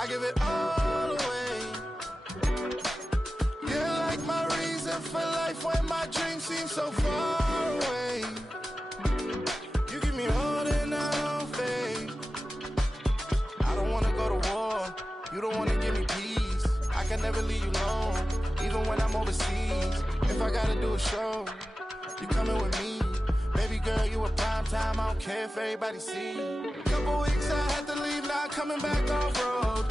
I give it all away. You're like my reason for life when my dreams seem so far away. You give me more than I don't fade. I don't wanna go to war. You don't wanna give me peace. I can never leave you alone, even when I'm overseas. If I gotta do a show, you coming with me. Baby girl, you a prime time. I don't care if everybody see. Couple weeks I had to leave, now I'm coming back off road.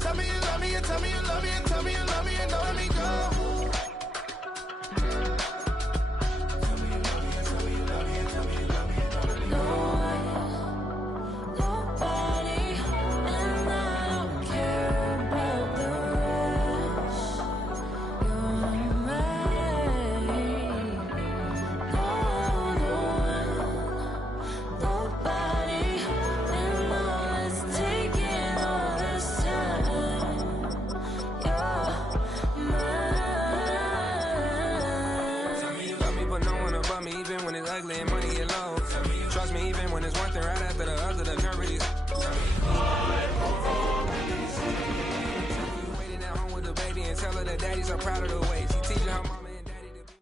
Tell me you love me, and tell me you love me, and tell me you love me, and don't let me go. Tell me you love me, and tell me you love me, and tell me you love me, and don't let me go. Nobody, and I don't care about the rest. You're mine. Nobody, and all it's taking all this time. You're mine. Tell me you love me, but no one above me, even when it's ugly and money get low. Trust me, even when it's one thing right after the other, the nerve is. Waiting at home with the baby and tell her that daddy's so proud of the way she teaches her mama and daddy to be.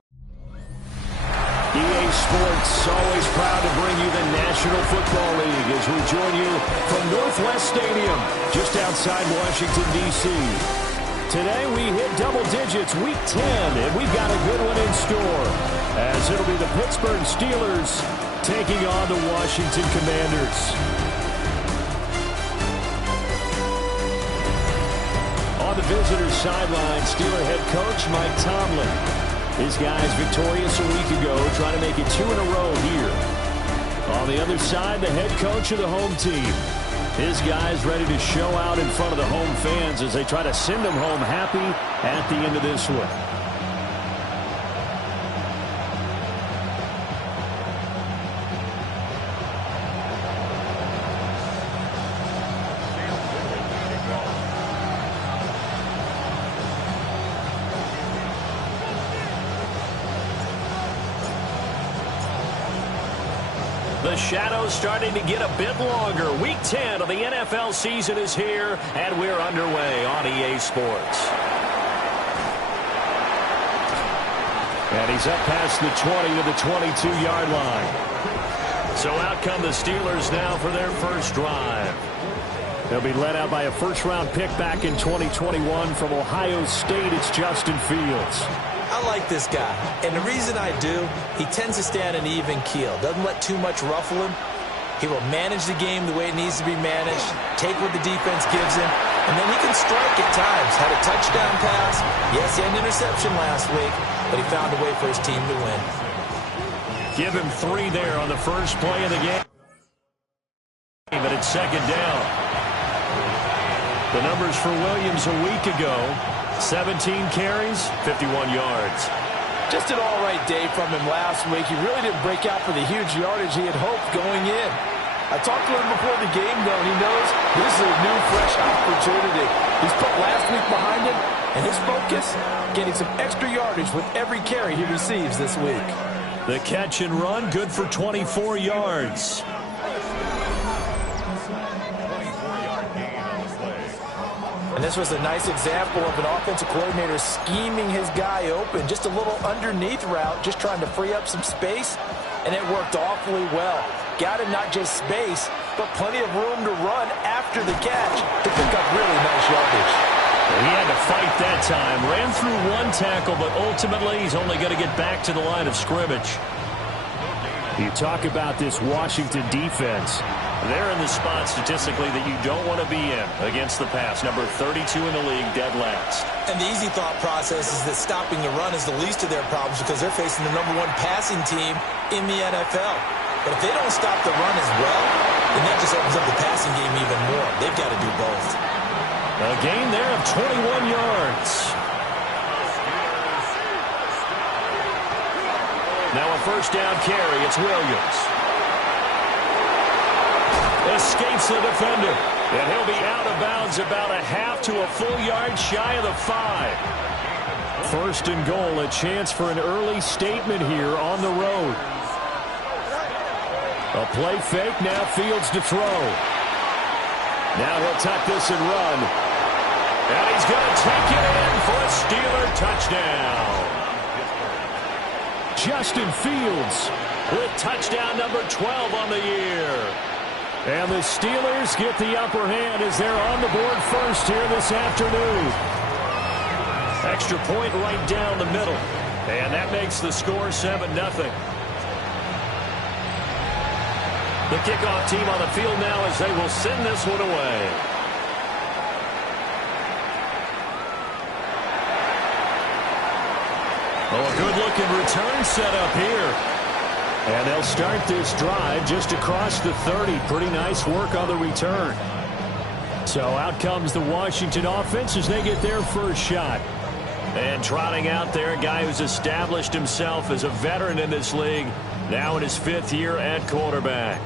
EA Sports, always proud to bring you the National Football League as we join you from Northwest Stadium, just outside Washington, D.C. Today we hit double digits, Week 10, and we've got a good one in store, as it'll be the Pittsburgh Steelers taking on the Washington Commanders. On the visitors' sideline, Steeler head coach Mike Tomlin. His guys victorious a week ago, trying to make it 2 in a row here. On the other side, the head coach of the home team. His guys ready to show out in front of the home fans as they try to send them home happy at the end of this one. The shadow's starting to get a bit longer. Week 10 of the NFL season is here, and we're underway on EA Sports. And he's up past the 20 to the 22-yard line. So out come the Steelers now for their first drive. They'll be led out by a first-round pick back in 2021 from Ohio State. It's Justin Fields. I like this guy, and the reason I do, he tends to stay on an even keel, doesn't let too much ruffle him. He will manage the game the way it needs to be managed, take what the defense gives him, and then he can strike at times. Had a touchdown pass. Yes, he had an interception last week, but he found a way for his team to win. Give him 3 there on the first play of the game. But it's second down. The numbers for Williams a week ago: 17 carries, 51 yards. Just an all-right day from him last week. He really didn't break out for the huge yardage he had hoped going in. I talked to him before the game, though, and he knows this is a new, fresh opportunity. He's put last week behind him, and his focus, getting some extra yardage with every carry he receives this week. The catch and run, good for 24 yards. And this was a nice example of an offensive coordinator scheming his guy open. Just a little underneath route, just trying to free up some space, and it worked awfully well. Got him not just space, but plenty of room to run after the catch to pick up really nice yardage. He had to fight that time. Ran through 1 tackle, but ultimately he's only going to get back to the line of scrimmage. You talk about this Washington defense. They're in the spot statistically that you don't want to be in against the pass. Number 32 in the league, dead last. And the easy thought process is that stopping the run is the least of their problems because they're facing the #1 passing team in the NFL. But if they don't stop the run as well, then that just opens up the passing game even more. They've got to do both. A gain there of 21 yards. Now a first down carry. It's Williams. Escapes the defender. And he'll be out of bounds about a half to a full yard shy of the 5. First and goal, a chance for an early statement here on the road. A play fake, now Fields to throw. Now he'll tuck this and run. And he's going to take it in for a Steeler touchdown. Justin Fields with touchdown number 12 on the year. And the Steelers get the upper hand as they're on the board first here this afternoon. Extra point right down the middle. And that makes the score 7-0. The kickoff team on the field now as they will send this one away. Oh, a good-looking return set up here. And they'll start this drive just across the 30. Pretty nice work on the return. So out comes the Washington offense as they get their first shot. And trotting out there, a guy who's established himself as a veteran in this league, now in his 5th year at quarterback.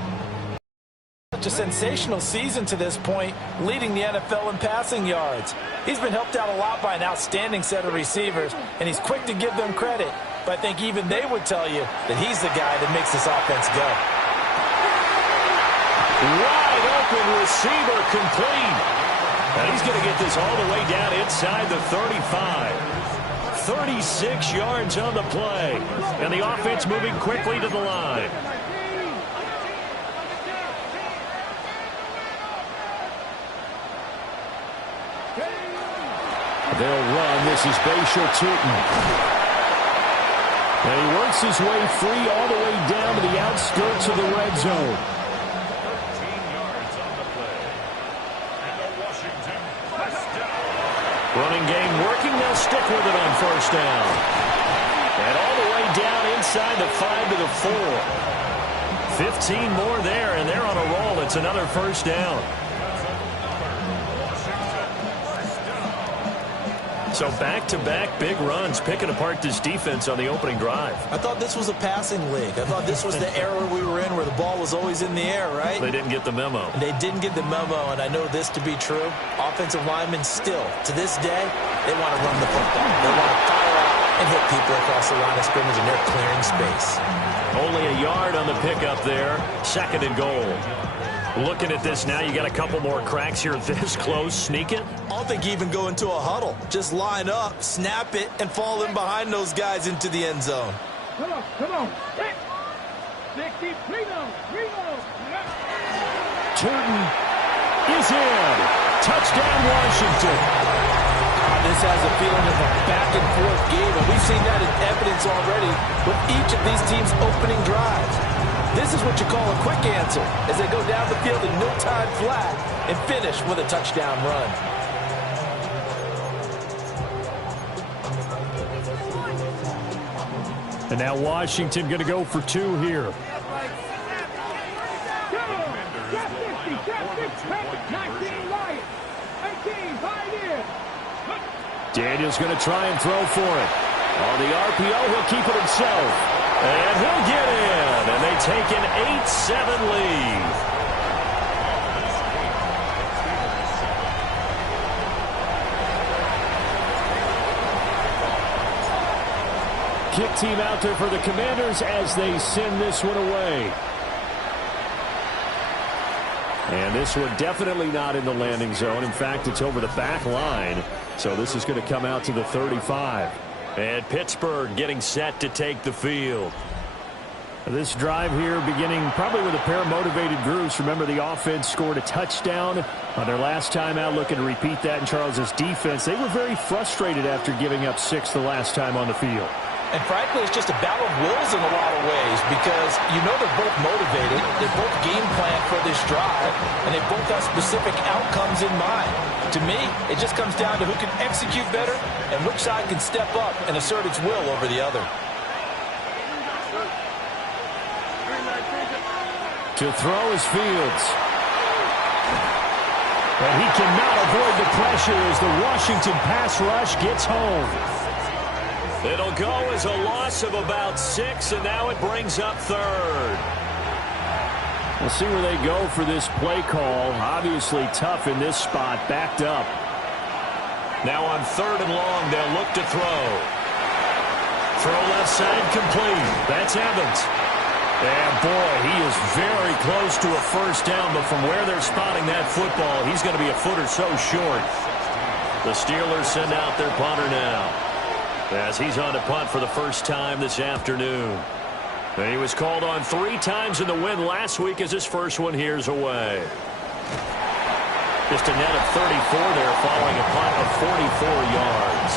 Such a sensational season to this point, leading the NFL in passing yards. He's been helped out a lot by an outstanding set of receivers, and he's quick to give them credit. But I think even they would tell you that he's the guy that makes this offense go. Wide open receiver complete. And he's going to get this all the way down inside the 35. 36 yards on the play. And the offense moving quickly to the line. They'll run. This is Bashal Tootin. And he works his way free all the way down to the outskirts of the red zone. 13 yards on the play. And a Washington first down. Running game working. They'll stick with it on first down. And all the way down inside the 5 to the 4. 15 more there, and they're on a roll. It's another first down. So back-to-back big runs, picking apart this defense on the opening drive. I thought this was a passing league. I thought this was the era we were in where the ball was always in the air, right? They didn't get the memo. And they didn't get the memo, and I know this to be true. Offensive linemen still, to this day, they want to run the football. They want to fire out and hit people across the line of scrimmage, and they're clearing space. Only a yard on the pickup there. 2nd and goal. Looking at this now, you got a couple more cracks here this close. Sneak it. I don't think you even go into a huddle. Just line up, snap it, and fall in behind those guys into the end zone. Come on. 60, Primo. Turton is in. Touchdown, Washington. This has a feeling of a back-and-forth game, and we've seen that in evidence already with each of these teams' opening drives. This is what you call a quick answer as they go down the field in no time flat and finish with a touchdown run. And now Washington going to go for 2 here. Daniel's going to try and throw for it. On the RPO, he'll keep it himself. And he'll get in. And they take an 8-7 lead. Kick team out there for the Commanders as they send this one away. And this one definitely not in the landing zone. In fact, it's over the back line. So this is going to come out to the 35. And Pittsburgh getting set to take the field. This drive here beginning probably with a pair of motivated groups. Remember, the offense scored a touchdown on their last time out, looking to repeat that in Charles's defense. They were very frustrated after giving up 6 the last time on the field. And frankly, it's just a battle of wills in a lot of ways because you know they're both motivated, they both game plan for this drive, and they both have specific outcomes in mind. To me, it just comes down to who can execute better and which side can step up and assert its will over the other. To throw is Fields. And he cannot avoid the pressure as the Washington pass rush gets home. It'll go as a loss of about 6, and now it brings up 3rd. We'll see where they go for this play call. Obviously tough in this spot, backed up. Now on 3rd and long, they'll look to throw. Throw left side complete. That's Evans. And boy, he is very close to a first down, but from where they're spotting that football, he's going to be a foot or so short. The Steelers send out their punter now, as he's on to punt for the first time this afternoon. And he was called on 3 times in the win last week as his first one here's away. Just a net of 34 there following a punt of 44 yards.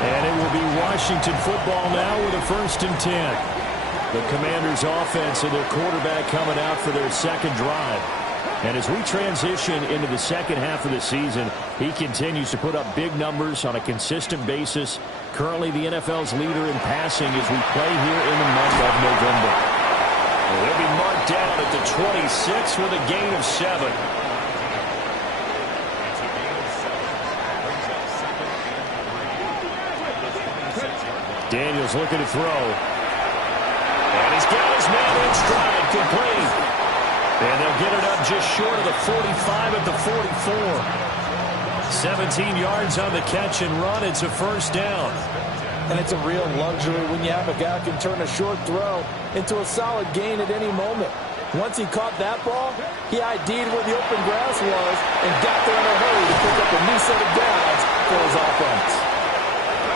And it will be Washington football now with a 1st and 10. The Commanders' offense and their quarterback coming out for their second drive. And as we transition into the second half of the season, he continues to put up big numbers on a consistent basis. Currently the NFL's leader in passing as we play here in the month of November. And he'll be marked down at the 26 with a gain of 7. Daniels looking to throw. And he's got his man in stride, complete. And they'll get it up just short of the 45 at the 44. 17 yards on the catch and run. It's a first down. And it's a real luxury when you have a guy who can turn a short throw into a solid gain at any moment. Once he caught that ball, he ID'd where the open grass was and got there in a hurry to pick up a new set of downs for his offense.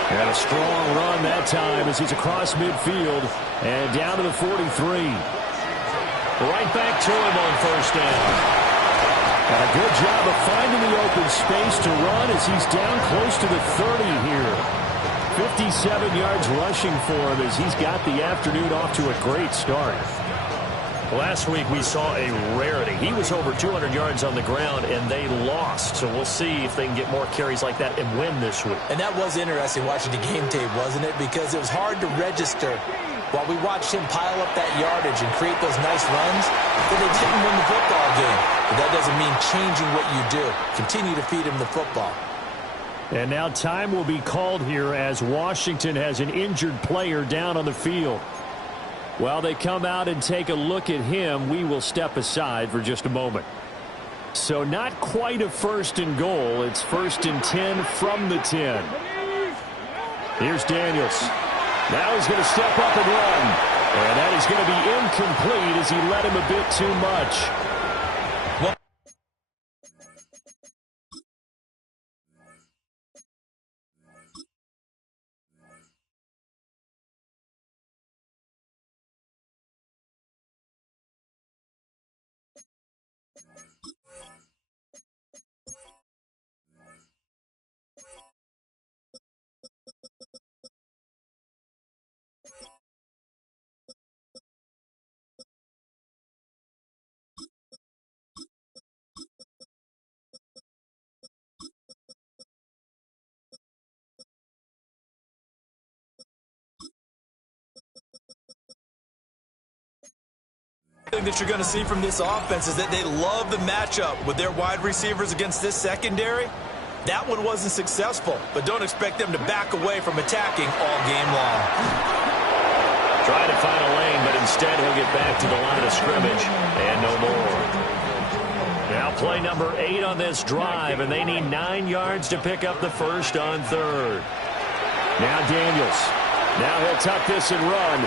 And a strong run that time as he's across midfield and down to the 43. Right back to him on first down. And a good job of finding the open space to run as he's down close to the 30 here. 57 yards rushing for him as he's got the afternoon off to a great start. Last week we saw a rarity. He was over 200 yards on the ground, and they lost. So we'll see if they can get more carries like that and win this week. And that was interesting watching the game tape, wasn't it? Because it was hard to register while we watched him pile up that yardage and create those nice runs, that they didn't win the football game. But that doesn't mean changing what you do. Continue to feed him the football. And now time will be called here as Washington has an injured player down on the field. While they come out and take a look at him, we will step aside for just a moment. So not quite a 1st and goal. It's 1st and 10 from the 10. Here's Daniels. Now he's going to step up and run. And that is going to be incomplete as he led him a bit too much. Thing that you're going to see from this offense is that they love the matchup with their wide receivers against this secondary. That one wasn't successful, but don't expect them to back away from attacking all game long. Trying to find a lane, but instead he'll get back to the line of scrimmage and no more. Now play number 8 on this drive, and they need 9 yards to pick up the first on 3rd. Now Daniels. Now he'll tuck this and run.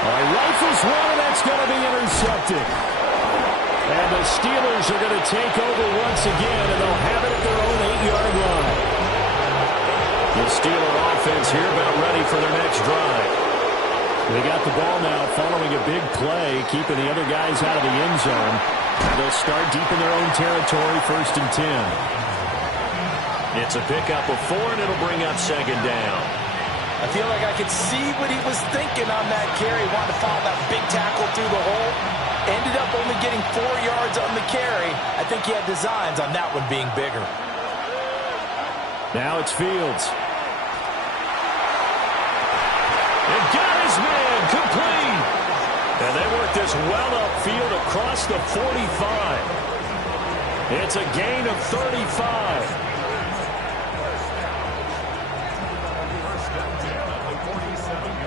Rifles one, and that's going to be intercepted. And the Steelers are going to take over once again, and they'll have it at their own 8-yard line. The Steeler offense here about ready for their next drive. They got the ball now following a big play, keeping the other guys out of the end zone. And they'll start deep in their own territory, 1st and 10. It's a pickup of 4, and it'll bring up 2nd down. I feel like I could see what he was thinking on that carry. Wanted to follow that big tackle through the hole. Ended up only getting 4 yards on the carry. I think he had designs on that one being bigger. Now it's Fields. And got his man complete. And they work this well upfield across the 45. It's a gain of 35.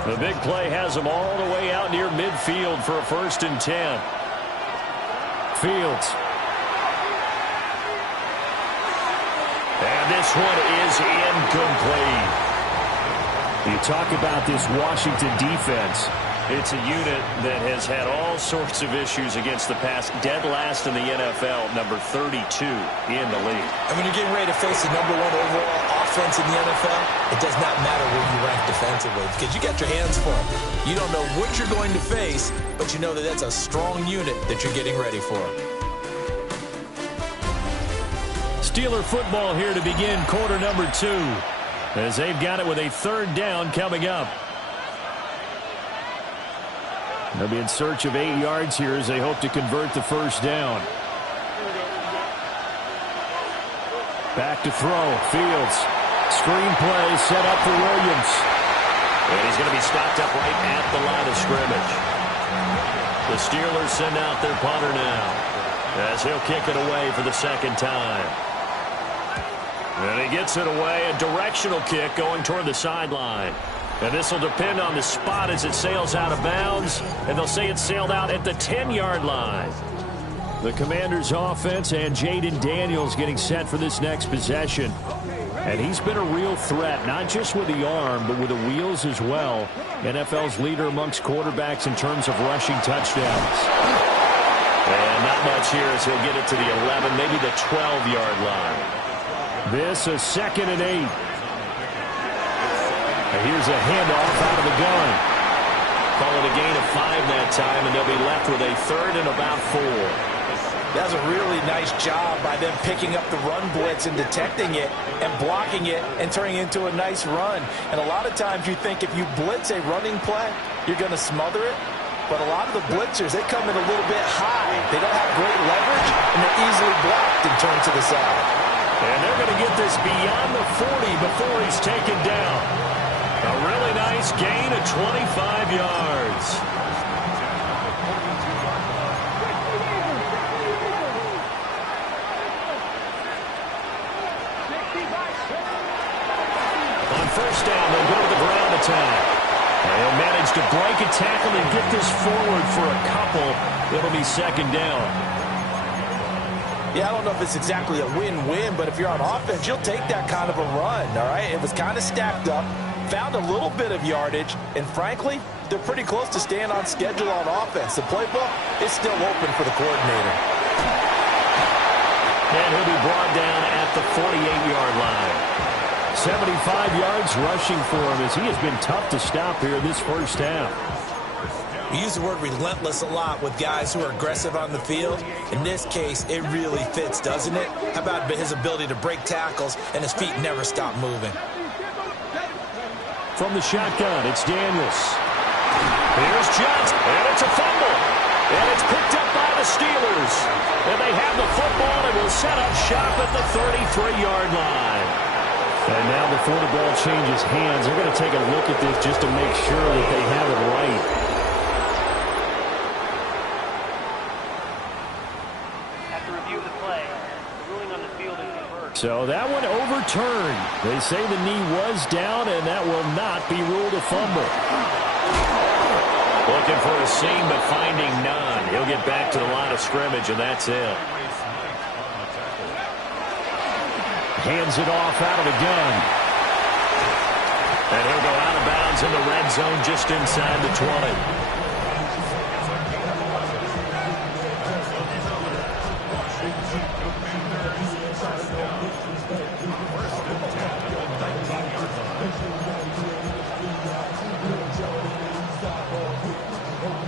The big play has them all the way out near midfield for a 1st and 10. Fields. And this one is incomplete. You talk about this Washington defense. It's a unit that has had all sorts of issues against the pass. Dead last in the NFL, number 32 in the league. And when you're getting ready to face the number 1 overall offense in the NFL, it does not matter where you rank defensively because you got your hands full. You don't know what you're going to face, but you know that that's a strong unit that you're getting ready for. Steeler football here to begin quarter number 2 as they've got it with a 3rd down coming up. They'll be in search of 8 yards here as they hope to convert the 1st down. Back to throw. Fields. Screen play set up for Williams. And he's going to be stopped up right at the line of scrimmage. The Steelers send out their punter now as he'll kick it away for the 2nd time. And he gets it away. A directional kick going toward the sideline. And this will depend on the spot as it sails out of bounds. And they'll say it sailed out at the 10-yard line. The Commanders' offense and Jaden Daniels getting set for this next possession. And he's been a real threat, not just with the arm, but with the wheels as well. NFL's leader amongst quarterbacks in terms of rushing touchdowns. And not much here as he'll get it to the 11, maybe the 12-yard line. This a 2nd and 8. And here's a handoff out of the gun. Call it a gain of 5 that time, and they'll be left with a 3rd and about 4. That was a really nice job by them picking up the run blitz and detecting it and blocking it and turning it into a nice run. And a lot of times you think if you blitz a running play, you're going to smother it. But a lot of the blitzers, they come in a little bit high. They don't have great leverage, and they're easily blocked and turned to the side. And they're going to get this beyond the 40 before he's taken down. A really nice gain of 25 yards. On 1st down, they'll go to the ground attack. They'll manage to break a tackle and get this forward for a couple. It'll be 2nd down. Yeah, I don't know if it's exactly a win-win, but if you're on offense, you'll take that kind of a run, all right? It was kind of stacked up. Found a little bit of yardage, and frankly, they're pretty close to staying on schedule on offense. The playbook is still open for the coordinator. And he'll be brought down at the 48-yard line. 75 yards rushing for him as he has been tough to stop here this 1st half. We use the word relentless a lot with guys who are aggressive on the field. In this case, it really fits, doesn't it? How about his ability to break tackles and his feet never stop moving? From the shotgun, it's Daniels. Here's Johnson, and it's a fumble. And it's picked up by the Steelers. And they have the football and will set up shop at the 33-yard line. And now before the ball changes hands, they're going to take a look at this just to make sure that they have it right. So that one overturned. They say the knee was down, and that will not be ruled a fumble. Looking for a seam, but finding none. He'll get back to the line of scrimmage, and that's it. Hands it off out of the gun. And he'll go out of bounds in the red zone just inside the 20.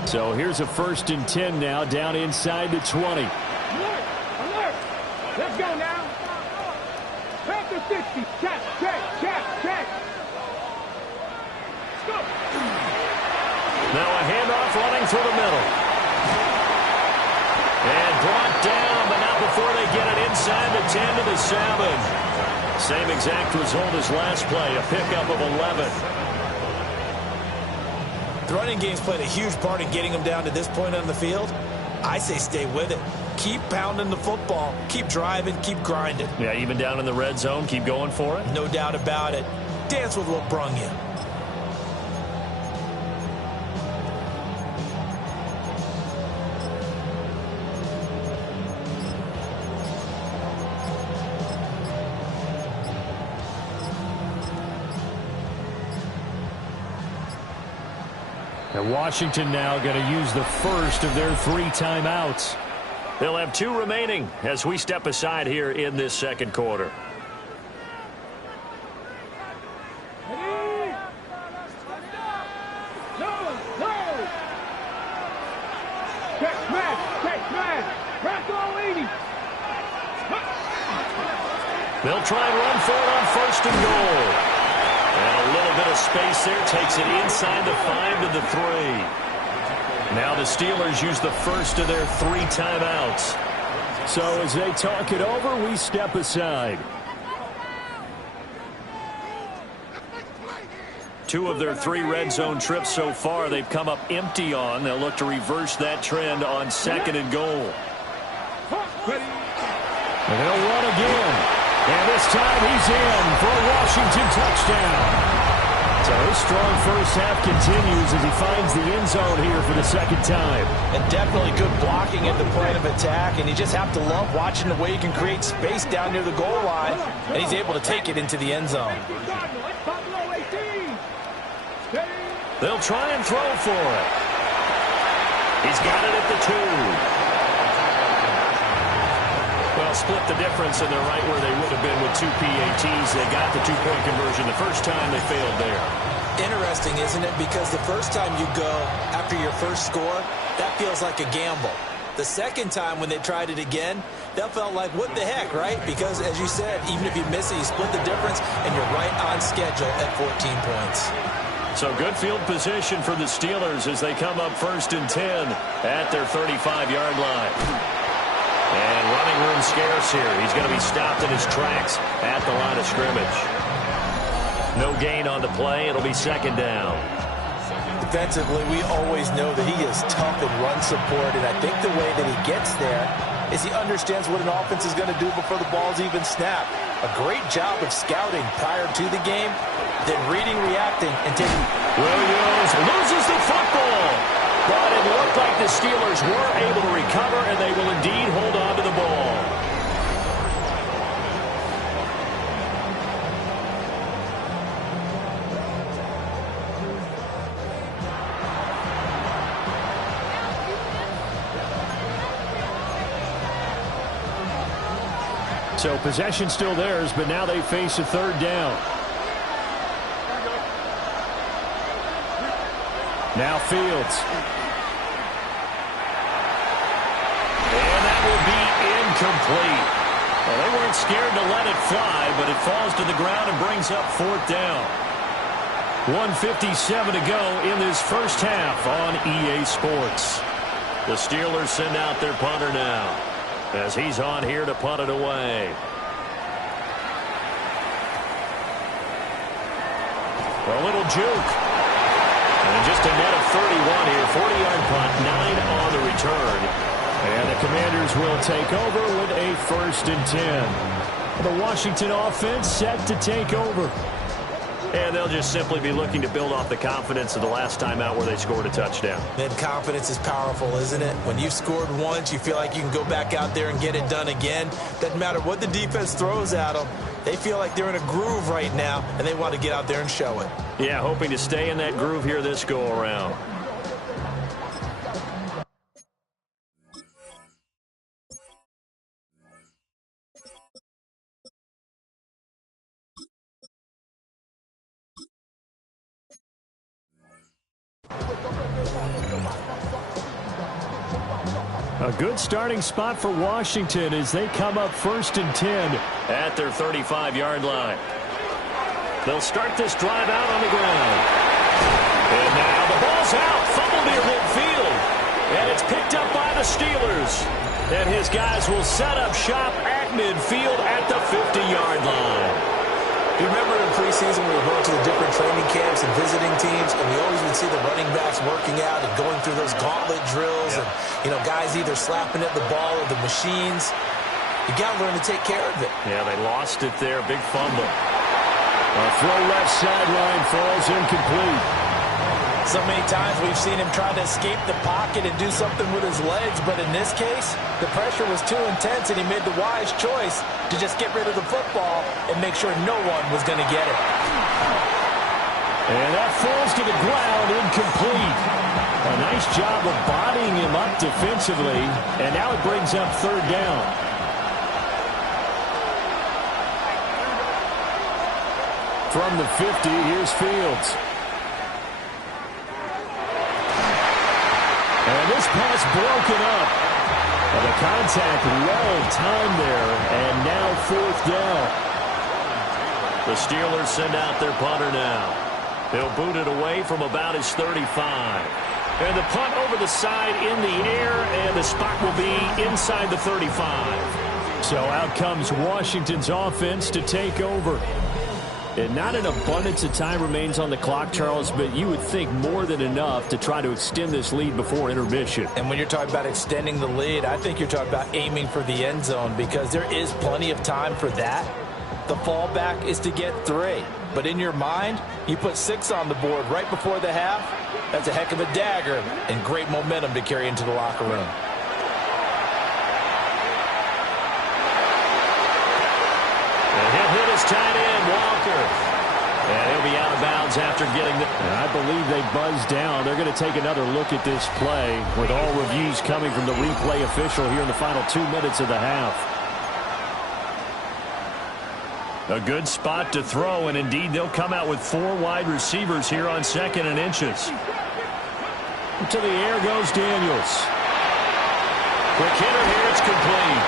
So here's a 1st and 10 now, down inside the 20. Alert! Alert! Let's go now. Back to 60. Check, check, check, check. Let's go. Now a handoff running through the middle. And brought down, but not before they get it inside the 10 to the 7. Same exact result as last play, a pickup of 11. The running game's played a huge part in getting them down to this point on the field. I say stay with it. Keep pounding the football. Keep driving. Keep grinding. Yeah, even down in the red zone, keep going for it. No doubt about it. Dance with what brung you. And Washington now going to use the first of their 3 timeouts. They'll have 2 remaining as we step aside here in this second quarter. They'll try and run for it on first and goal. And a little bit of space there takes it inside the 5 to the 3. Now the Steelers use the first of their 3 timeouts. So as they talk it over, we step aside. 2 of their 3 red zone trips so far they've come up empty on. They'll look to reverse that trend on second and goal. And they'll run again. And this time he's in for a Washington touchdown. So his strong first half continues as he finds the end zone here for the second time. And definitely good blocking at the point of attack. And you just have to love watching the way he can create space down near the goal line. And he's able to take it into the end zone. They'll try and throw for it. He's got it at the 2. Well, split the difference, and they're right where they would have been with 2 PATs. They got the 2-point conversion the first time. They failed there. Interesting, isn't it? Because the first time you go after your first score, that feels like a gamble. The second time when they tried it again, that felt like, what the heck, right? Because, as you said, even if you miss it, you split the difference, and you're right on schedule at 14 points. So good field position for the Steelers as they come up first and 10 at their 35-yard line. And running room scarce here. He's going to be stopped in his tracks at the line of scrimmage. No gain on the play. It'll be second down. Defensively, we always know that he is tough in run support, and I think the way that he gets there is he understands what an offense is going to do before the ball's even snapped. A great job of scouting prior to the game, then reading, reacting, and taking. Williams loses the football. But it looked like the Steelers were able to recover, and they will indeed hold on to the ball. So possession still theirs, but now they face a third down. Now Fields. And that will be incomplete. Well, they weren't scared to let it fly, but it falls to the ground and brings up fourth down. 1:57 to go in this first half on EA Sports. The Steelers send out their punter now as he's on here to punt it away. A little juke. And just a net of 31 here. 40-yard punt, 9 on the return. And the Commanders will take over with a first and 10. The Washington offense set to take over. And they'll just simply be looking to build off the confidence of the last time out where they scored a touchdown. Man, confidence is powerful, isn't it? When you've scored once, you feel like you can go back out there and get it done again. Doesn't matter what the defense throws at them. They feel like they're in a groove right now, and they want to get out there and show it. Yeah, hoping to stay in that groove here this go-around. A good starting spot for Washington as they come up first and 10 at their 35-yard line. They'll start this drive out on the ground. And now the ball's out. Fumble near midfield. And it's picked up by the Steelers. And his guys will set up shop at midfield at the 50-yard line. You remember in preseason we were going to the different training camps and visiting teams, and we always would see the running backs working out and going through those gauntlet drills, and guys either slapping at the ball or the machines. You got to learn to take care of it. Yeah, they lost it there. Big fumble. A throw left sideline falls incomplete. So many times we've seen him try to escape the pocket and do something with his legs, but in this case, the pressure was too intense, and he made the wise choice to just get rid of the football and make sure no one was going to get it. And that falls to the ground, incomplete. A nice job of bodying him up defensively, and now it brings up third down. From the 50, here's Fields. And this pass broken up. And the contact well timed there, and now fourth down. The Steelers send out their punter now. They'll boot it away from about his 35. And the punt over the side in the air, and the spot will be inside the 35. So out comes Washington's offense to take over. And not an abundance of time remains on the clock, Charles, but you would think more than enough to try to extend this lead before intermission. And when you're talking about extending the lead, I think you're talking about aiming for the end zone, because there is plenty of time for that. The fallback is to get 3. But in your mind, you put 6 on the board right before the half. That's a heck of a dagger and great momentum to carry into the locker room. And he'll hit his tight end, Walker. And he'll be out of bounds after getting the... And I believe they buzzed down. They're going to take another look at this play with all reviews coming from the replay official here in the final 2 minutes of the half. A good spot to throw, and indeed they'll come out with 4 wide receivers here on 2nd and inches. To the air goes Daniels. Quick hitter here, it's complete.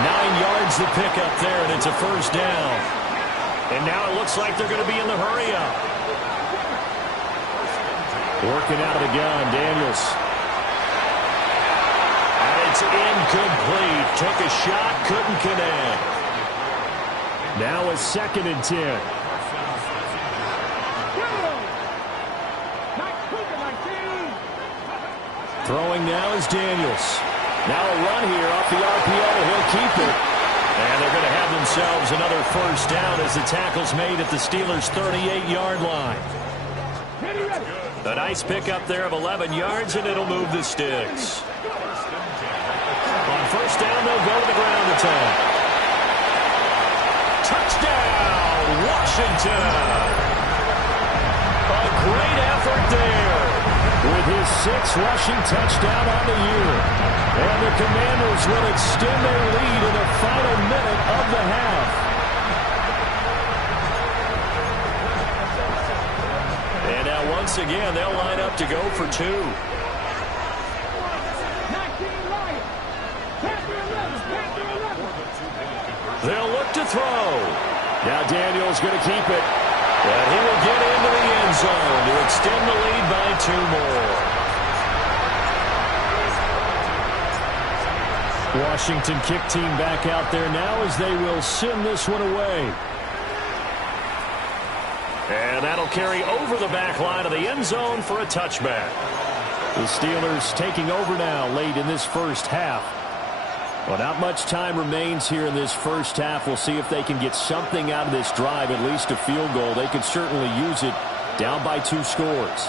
9 yards the pickup there, and it's a first down. And now it looks like they're going to be in the hurry-up. Working out of the gun, Daniels. And it's incomplete. Took a shot, couldn't connect. Now a 2nd and 10. Throwing now is Daniels. Now a run here off the RPO. He'll keep it. And they're going to have themselves another first down as the tackle's made at the Steelers' 38-yard line. A nice pickup there of 11 yards, and it'll move the sticks. On first down, they'll go to the ground attack. Touchdown, Washington! A great effort there with his 6th rushing touchdown on the year. And the Commanders will extend their lead in the final minute of the half. And now once again, they'll line up to go for 2. They'll look to throw. Now Daniels going to keep it. And he will get into the end zone to extend the lead by 2 more. Washington kick team back out there now as they will send this one away. And that'll carry over the back line of the end zone for a touchback. The Steelers taking over now late in this first half. Well, not much time remains here in this first half. We'll see if they can get something out of this drive, at least a field goal. They could certainly use it down by 2 scores.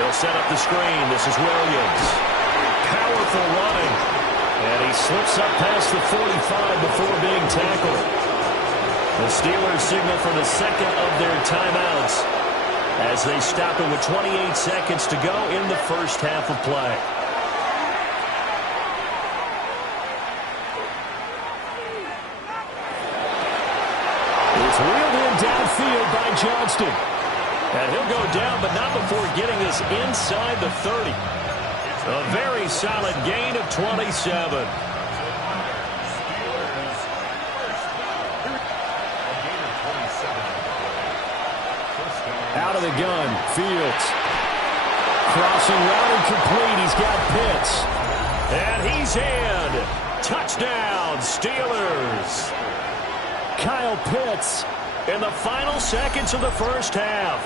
They'll set up the screen. This is Williams. Powerful running. And he slips up past the 45 before being tackled. The Steelers signal for the 2nd of their timeouts as they stop it with 28 seconds to go in the first half of play. It's wheeled in downfield by Johnston. And he'll go down, but not before getting us inside the 30. A very solid gain of 27. Out of the gun, Fields. Crossing route incomplete. He's got Pitts. And he's in. Touchdown, Steelers. Kyle Pitts in the final seconds of the first half.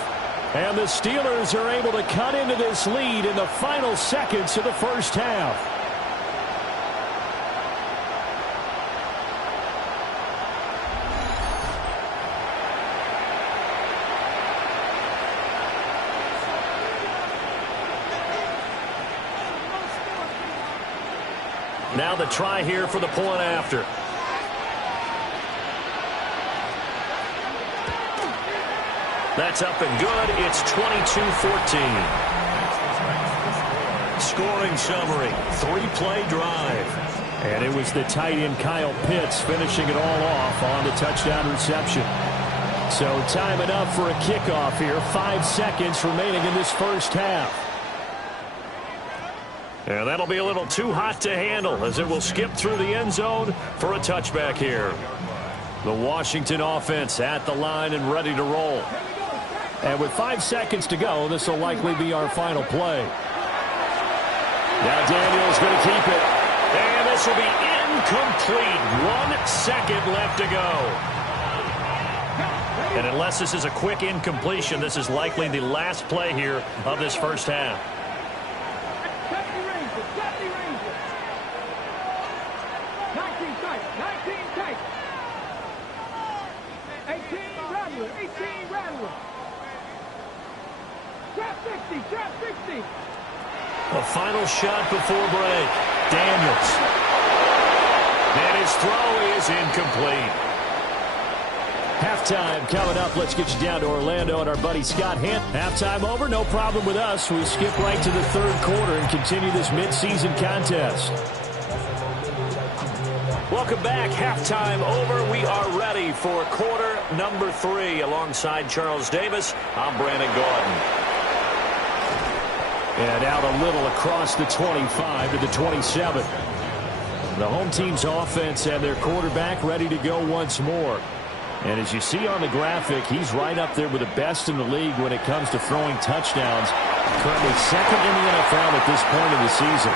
And the Steelers are able to cut into this lead in the final seconds of the first half. Now the try here for the point after. That's up and good. It's 22-14. Scoring summary, 3-play drive. And it was the tight end Kyle Pitts finishing it all off on the touchdown reception. So time enough for a kickoff here. 5 seconds remaining in this first half. And that'll be a little too hot to handle as it will skip through the end zone for a touchback here. The Washington offense at the line and ready to roll. And with 5 seconds to go, this will likely be our final play. Now Daniel's going to keep it. And this will be incomplete. 1 second left to go. And unless this is a quick incompletion, this is likely the last play here of this first half. 19 tight. 18 Rattler. Trap 60. A final shot before break. Daniels. And his throw is incomplete. Halftime coming up. Let's get you down to Orlando and our buddy Scott Hant. Halftime over, no problem with us. We skip right to the third quarter and continue this midseason contest. Welcome back. Halftime over. We are ready for quarter number 3. Alongside Charles Davis, I'm Brandon Gordon. And out a little across the 25 to the 27. The home team's offense and their quarterback ready to go once more. And as you see on the graphic, he's right up there with the best in the league when it comes to throwing touchdowns. Currently second in the NFL at this point of the season.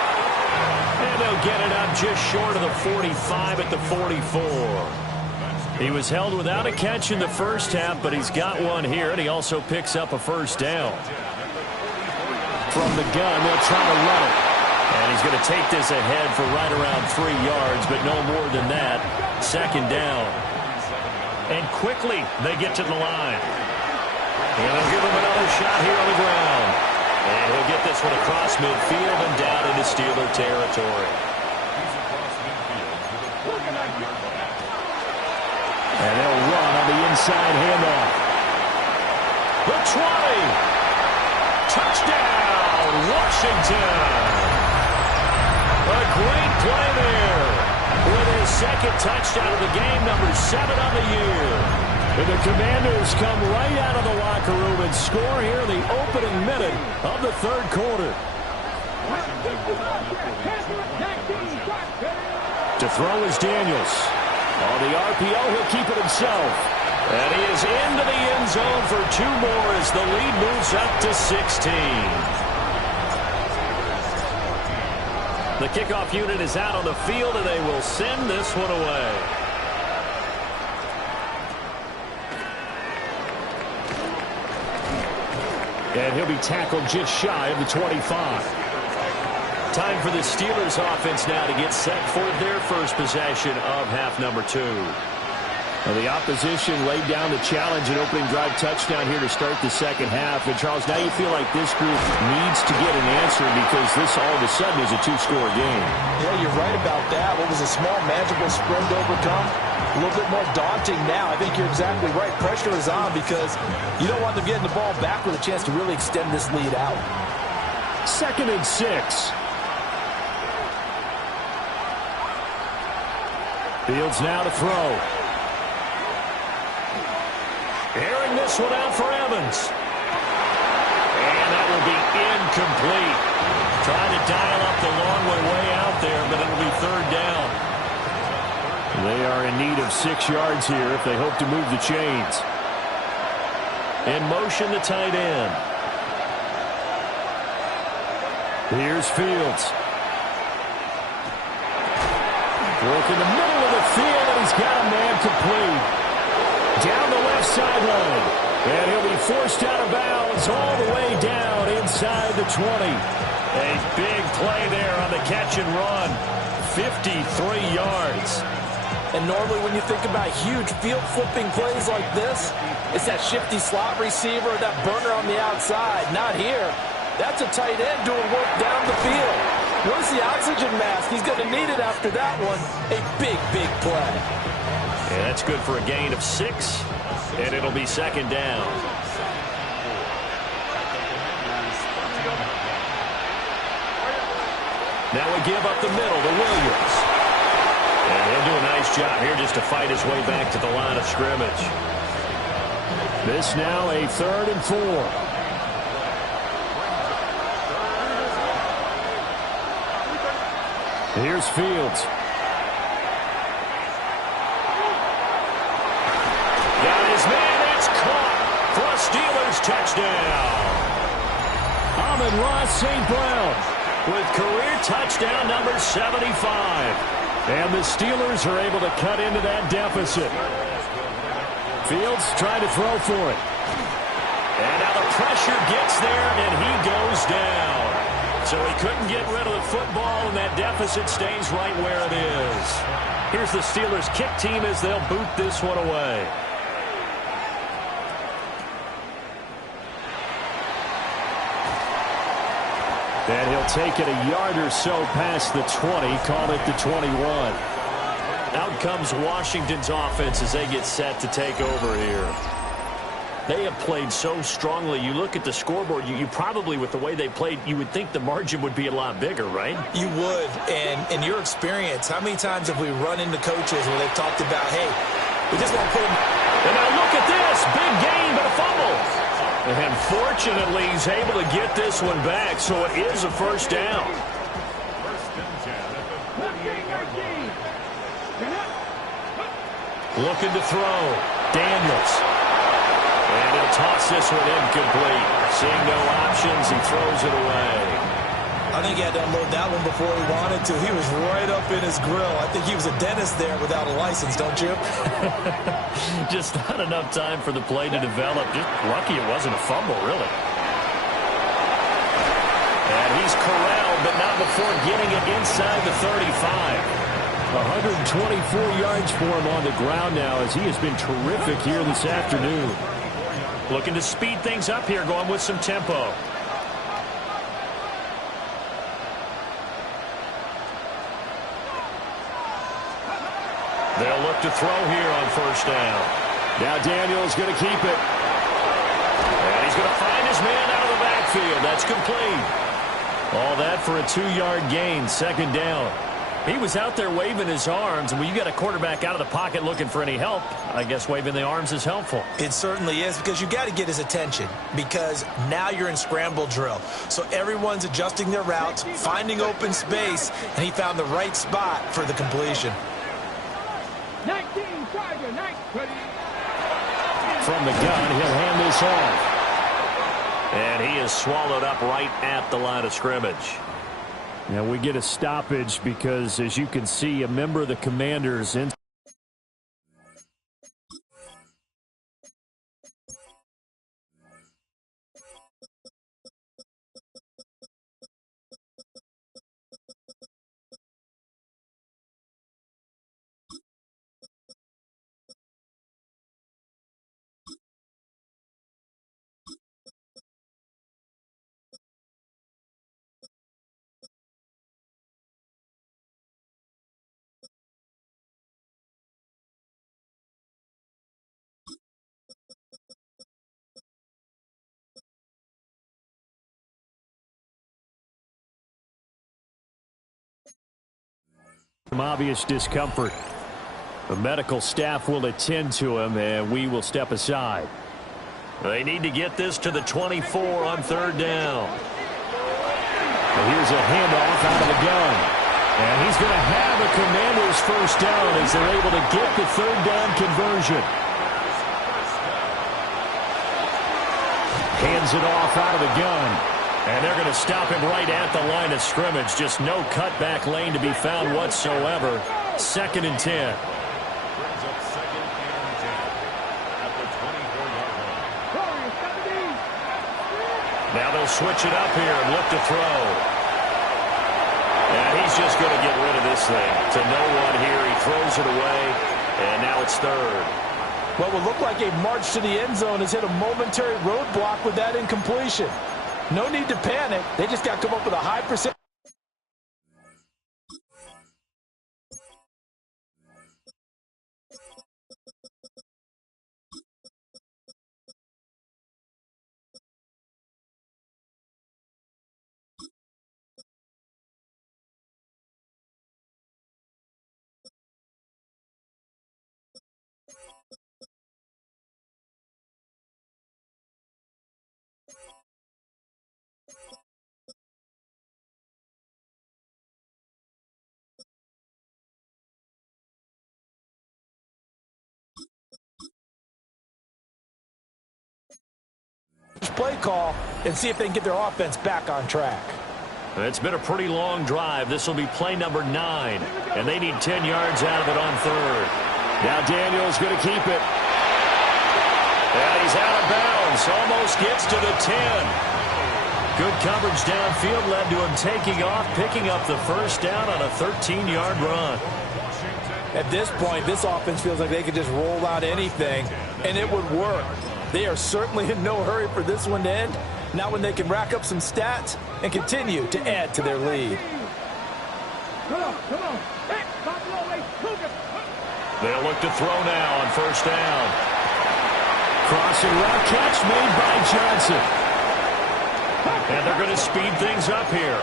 And they'll get it up just short of the 45 at the 44. He was held without a catch in the first half, but he's got one here, and he also picks up a first down. From the gun, they'll try to run it. And he's going to take this ahead for right around 3 yards, but no more than that. Second down. And quickly, they get to the line. And they'll give him another shot here on the ground. And he'll get this one across midfield and down into Steeler territory. And they'll run on the inside handoff. The 20. Touchdown, Washington. A great play there. With his second touchdown of the game, number 7 on the year. And the Commanders come right out of the locker room and score here in the opening minute of the third quarter. To throw is Daniels. On the RPO, he'll keep it himself. And he is into the end zone for 2 more as the lead moves up to 16. The kickoff unit is out on the field, and they will send this one away. And he'll be tackled just shy of the 25. Time for the Steelers offense now to get set for their first possession of half number 2. Well, the opposition laid down the challenge and opening drive touchdown here to start the second half. And, Charles, now you feel like this group needs to get an answer because this all of a sudden is a 2-score game. Yeah, you're right about that. What was a small, manageable sprint to overcome? A little bit more daunting now. I think you're exactly right. Pressure is on because you don't want them getting the ball back with a chance to really extend this lead out. 2nd and 6. Fields now to throw. Airing this one out for Evans. And that will be incomplete. Trying to dial up the long way out there, but it'll be 3rd down. They are in need of 6 yards here if they hope to move the chains. In motion, the tight end. Here's Fields. Work in the middle of the field, and he's got a man complete. Down the left sideline. And he'll be forced out of bounds all the way down inside the 20. A big play there on the catch and run. 53 yards. And normally when you think about huge field-flipping plays like this, it's that shifty slot receiver or that burner on the outside. Not here. That's a tight end doing work down the field. Where's the oxygen mask? He's going to need it after that one. A big, big play. And that's good for a gain of 6, and it'll be second down. Now we give up the middle to Williams. And he'll do a nice job here just to fight his way back to the line of scrimmage. This now a 3rd and 4. Here's Fields. Got his man. It's caught for a Steelers touchdown. Amon-Ra St. Brown with career touchdown number 75. And the Steelers are able to cut into that deficit. Fields trying to throw for it. And now the pressure gets there, and he goes down. So he couldn't get rid of the football, and that deficit stays right where it is. Here's the Steelers kick team as they'll boot this one away. And he'll take it a yard or so past the 20, call it the 21. Out comes Washington's offense as they get set to take over here. They have played so strongly. You look at the scoreboard, you probably, with the way they played, you would think the margin would be a lot bigger, right? You would. And in your experience, how many times have we run into coaches where they've talked about, hey, we just want to put them. And now look at this. Big gain, but a fumble. And fortunately, he's able to get this one back, so it is a first down. Looking to throw. Daniels. And he'll toss this one incomplete. Seeing no options, he throws it away. I think he had to unload that one before he wanted to. He was right up in his grill. I think he was a dentist there without a license, don't you? Just not enough time for the play to develop. Just lucky it wasn't a fumble, really. And he's corralled, but not before getting it inside the 35. 124 yards for him on the ground now as he has been terrific here this afternoon. Looking to speed things up here, going with some tempo. They'll look to throw here on first down. Now Daniel's going to keep it. And he's going to find his man out of the backfield. That's complete. All that for a 2-yard gain, second down. He was out there waving his arms, and when you got a quarterback out of the pocket looking for any help, I guess waving the arms is helpful. It certainly is, because you got to get his attention, because now you're in scramble drill. So everyone's adjusting their routes, finding open space, and he found the right spot for the completion. 19, Tiger, 19. From the gun, he'll hand this off. And he is swallowed up right at the line of scrimmage. Now we get a stoppage because, as you can see, a member of the Commanders in. Some obvious discomfort. The medical staff will attend to him, and we will step aside. They need to get this to the 24 on third down. And here's a handoff out of the gun. And he's going to have a Commander's first down as they're able to get the third down conversion. Hands it off out of the gun. And they're going to stop him right at the line of scrimmage. Just no cutback lane to be found whatsoever. 2nd and 10. Brings up 2nd and 10 at the 24-yard line. Now they'll switch it up here and look to throw. And he's just going to get rid of this thing. To no one here. He throws it away. And now it's third. What would look like a march to the end zone has hit a momentary roadblock with that incompletion. No need to panic. They just got to come up with a high percentage. play call and see if they can get their offense back on track. It's been a pretty long drive. This will be play number 9, and they need 10 yards out of it on third. Now Daniel's going to keep it. And he's out of bounds. Almost gets to the 10. Good coverage downfield led to him taking off, picking up the first down on a 13-yard run. At this point, this offense feels like they could just roll out anything, and it would work. They are certainly in no hurry for this one to end. Not when they can rack up some stats and continue to add to their lead. Come on. Hey, They'll look to throw now on first down. Crossing route catch made by Johnson. And they're going to speed things up here.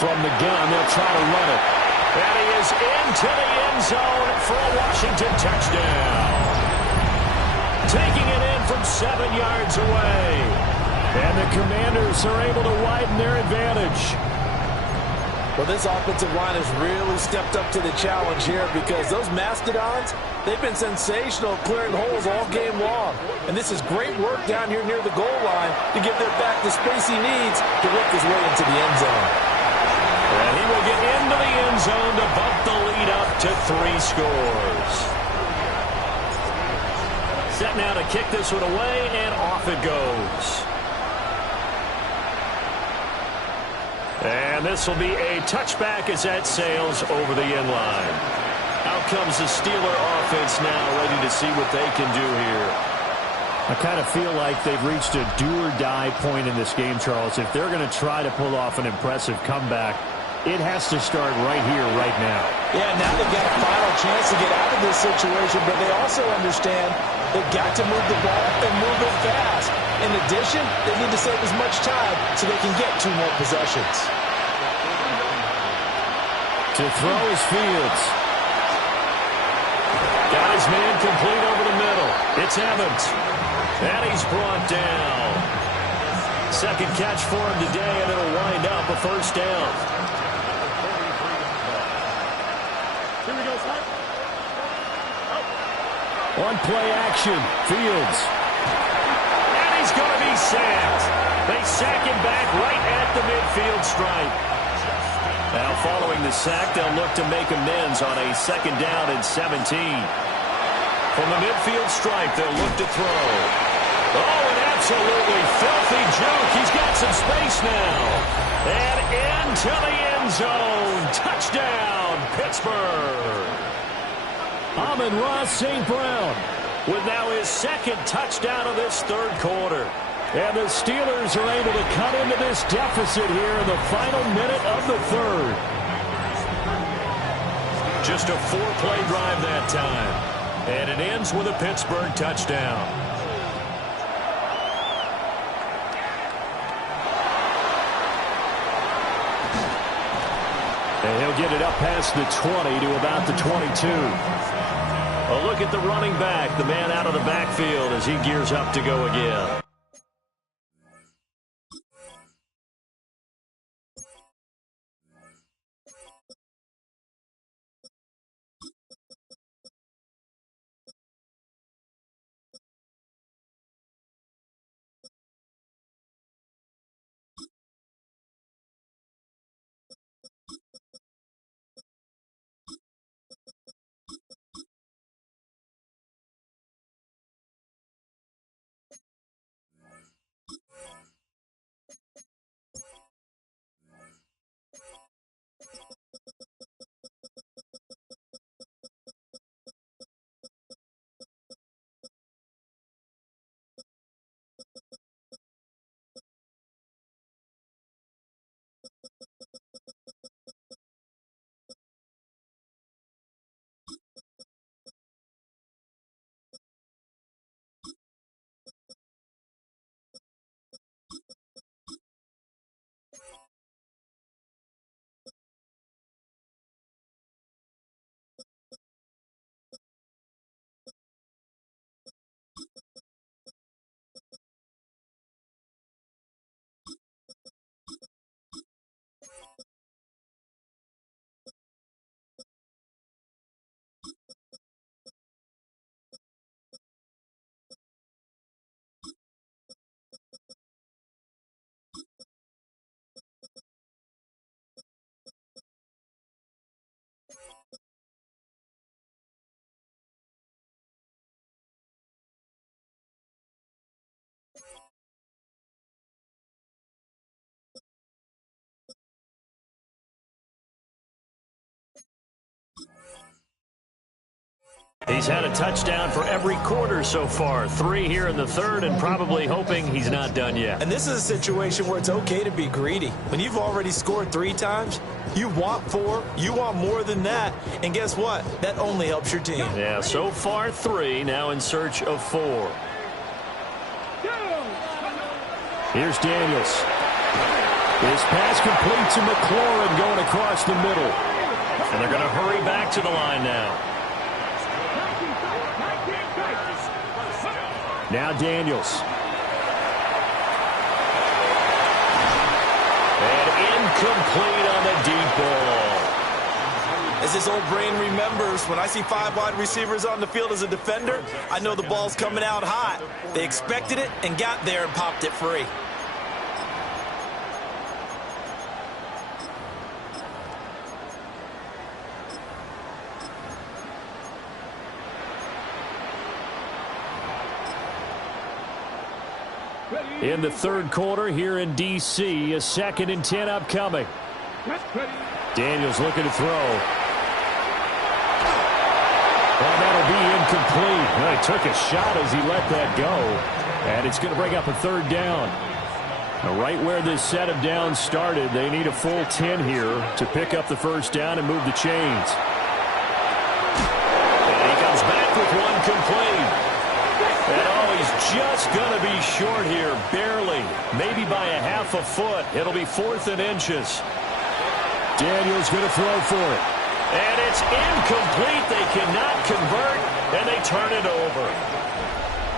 From the gun, they'll try to run it. And he is into the end zone for a Washington touchdown. Taking it in from 7 yards away. And the Commanders are able to widen their advantage. Well, this offensive line has really stepped up to the challenge here because those Mastodons, they've been sensational clearing holes all game long. And this is great work down here near the goal line to give their back the space he needs to work his way into the end zone. And he will get into the end zone to bump the lead up to 3 scores. Set now to kick this one away, and off it goes. And this will be a touchback as that sails over the end line. Out comes the Steeler offense now, ready to see what they can do here. I kind of feel like they've reached a do-or-die point in this game, Charles. If they're going to try to pull off an impressive comeback, it has to start right here, right now. Yeah, now they've got a final chance to get out of this situation, but they also understand they've got to move the ball and move it fast. In addition, they need to save as much time so they can get 2 more possessions. To throw is Fields. Got his man complete over the middle. It's Evans. And he's brought down. Second catch for him today, and it'll wind up a first down. On play action, Fields. And he's going to be sacked. They sack him back right at the midfield stripe. Now following the sack, they'll look to make amends on a second down and 17. From the midfield stripe, they'll look to throw. Oh, an absolutely filthy juke. He's got some space now. And into the end zone. Touchdown, Pittsburgh. Amon-Ra St. Brown with now his second touchdown of this third quarter. And the Steelers are able to cut into this deficit here in the final minute of the third. Just a 4-play drive that time. And it ends with a Pittsburgh touchdown. And he'll get it up past the 20 to about the 22. A look at the running back, the man out of the backfield as he gears up to go again. He's had a touchdown for every quarter so far. 3 here in the third, and probably hoping he's not done yet. And this is a situation where it's okay to be greedy. When you've already scored 3 times, you want 4, you want more than that. And guess what? That only helps your team. Yeah, so far 3, now in search of 4. Here's Daniels. His pass complete to McLaurin going across the middle. And they're going to hurry back to the line now. Now Daniels. And incomplete on the deep ball. As his old brain remembers, when I see 5 wide receivers on the field as a defender, I know the ball's coming out hot. They expected it and got there and popped it free. In the third quarter here in D.C., a 2nd and 10 upcoming. Daniels looking to throw. And that'll be incomplete. Well, he took a shot as he let that go. And it's going to bring up a 3rd down. Now, right where this set of downs started, they need a full 10 here to pick up the 1st down and move the chains. And he comes back with 1 complete. And he's just going to be short here, barely, maybe by a half a foot. It'll be 4th and inches. Daniels going to throw for it. And it's incomplete. They cannot convert, and they turn it over.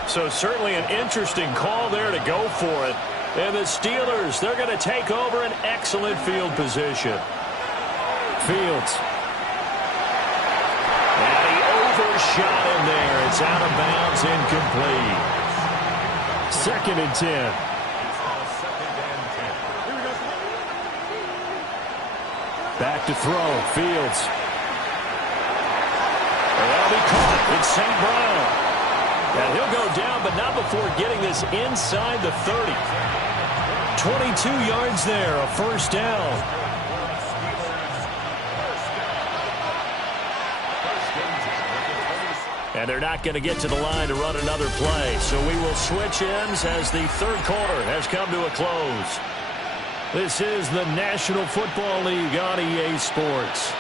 So certainly an interesting call there to go for it. And the Steelers, they're going to take over an excellent field position. Fields. And he overshot him there. It's out of bounds, incomplete. 2nd and 10. Back to throw. Fields. And that'll be caught. It's St. Brown. And he'll go down, but not before getting this inside the 30. 22 yards there, a 1st down. And they're not going to get to the line to run another play. So we will switch ends as the third quarter has come to a close. This is the National Football League on EA Sports.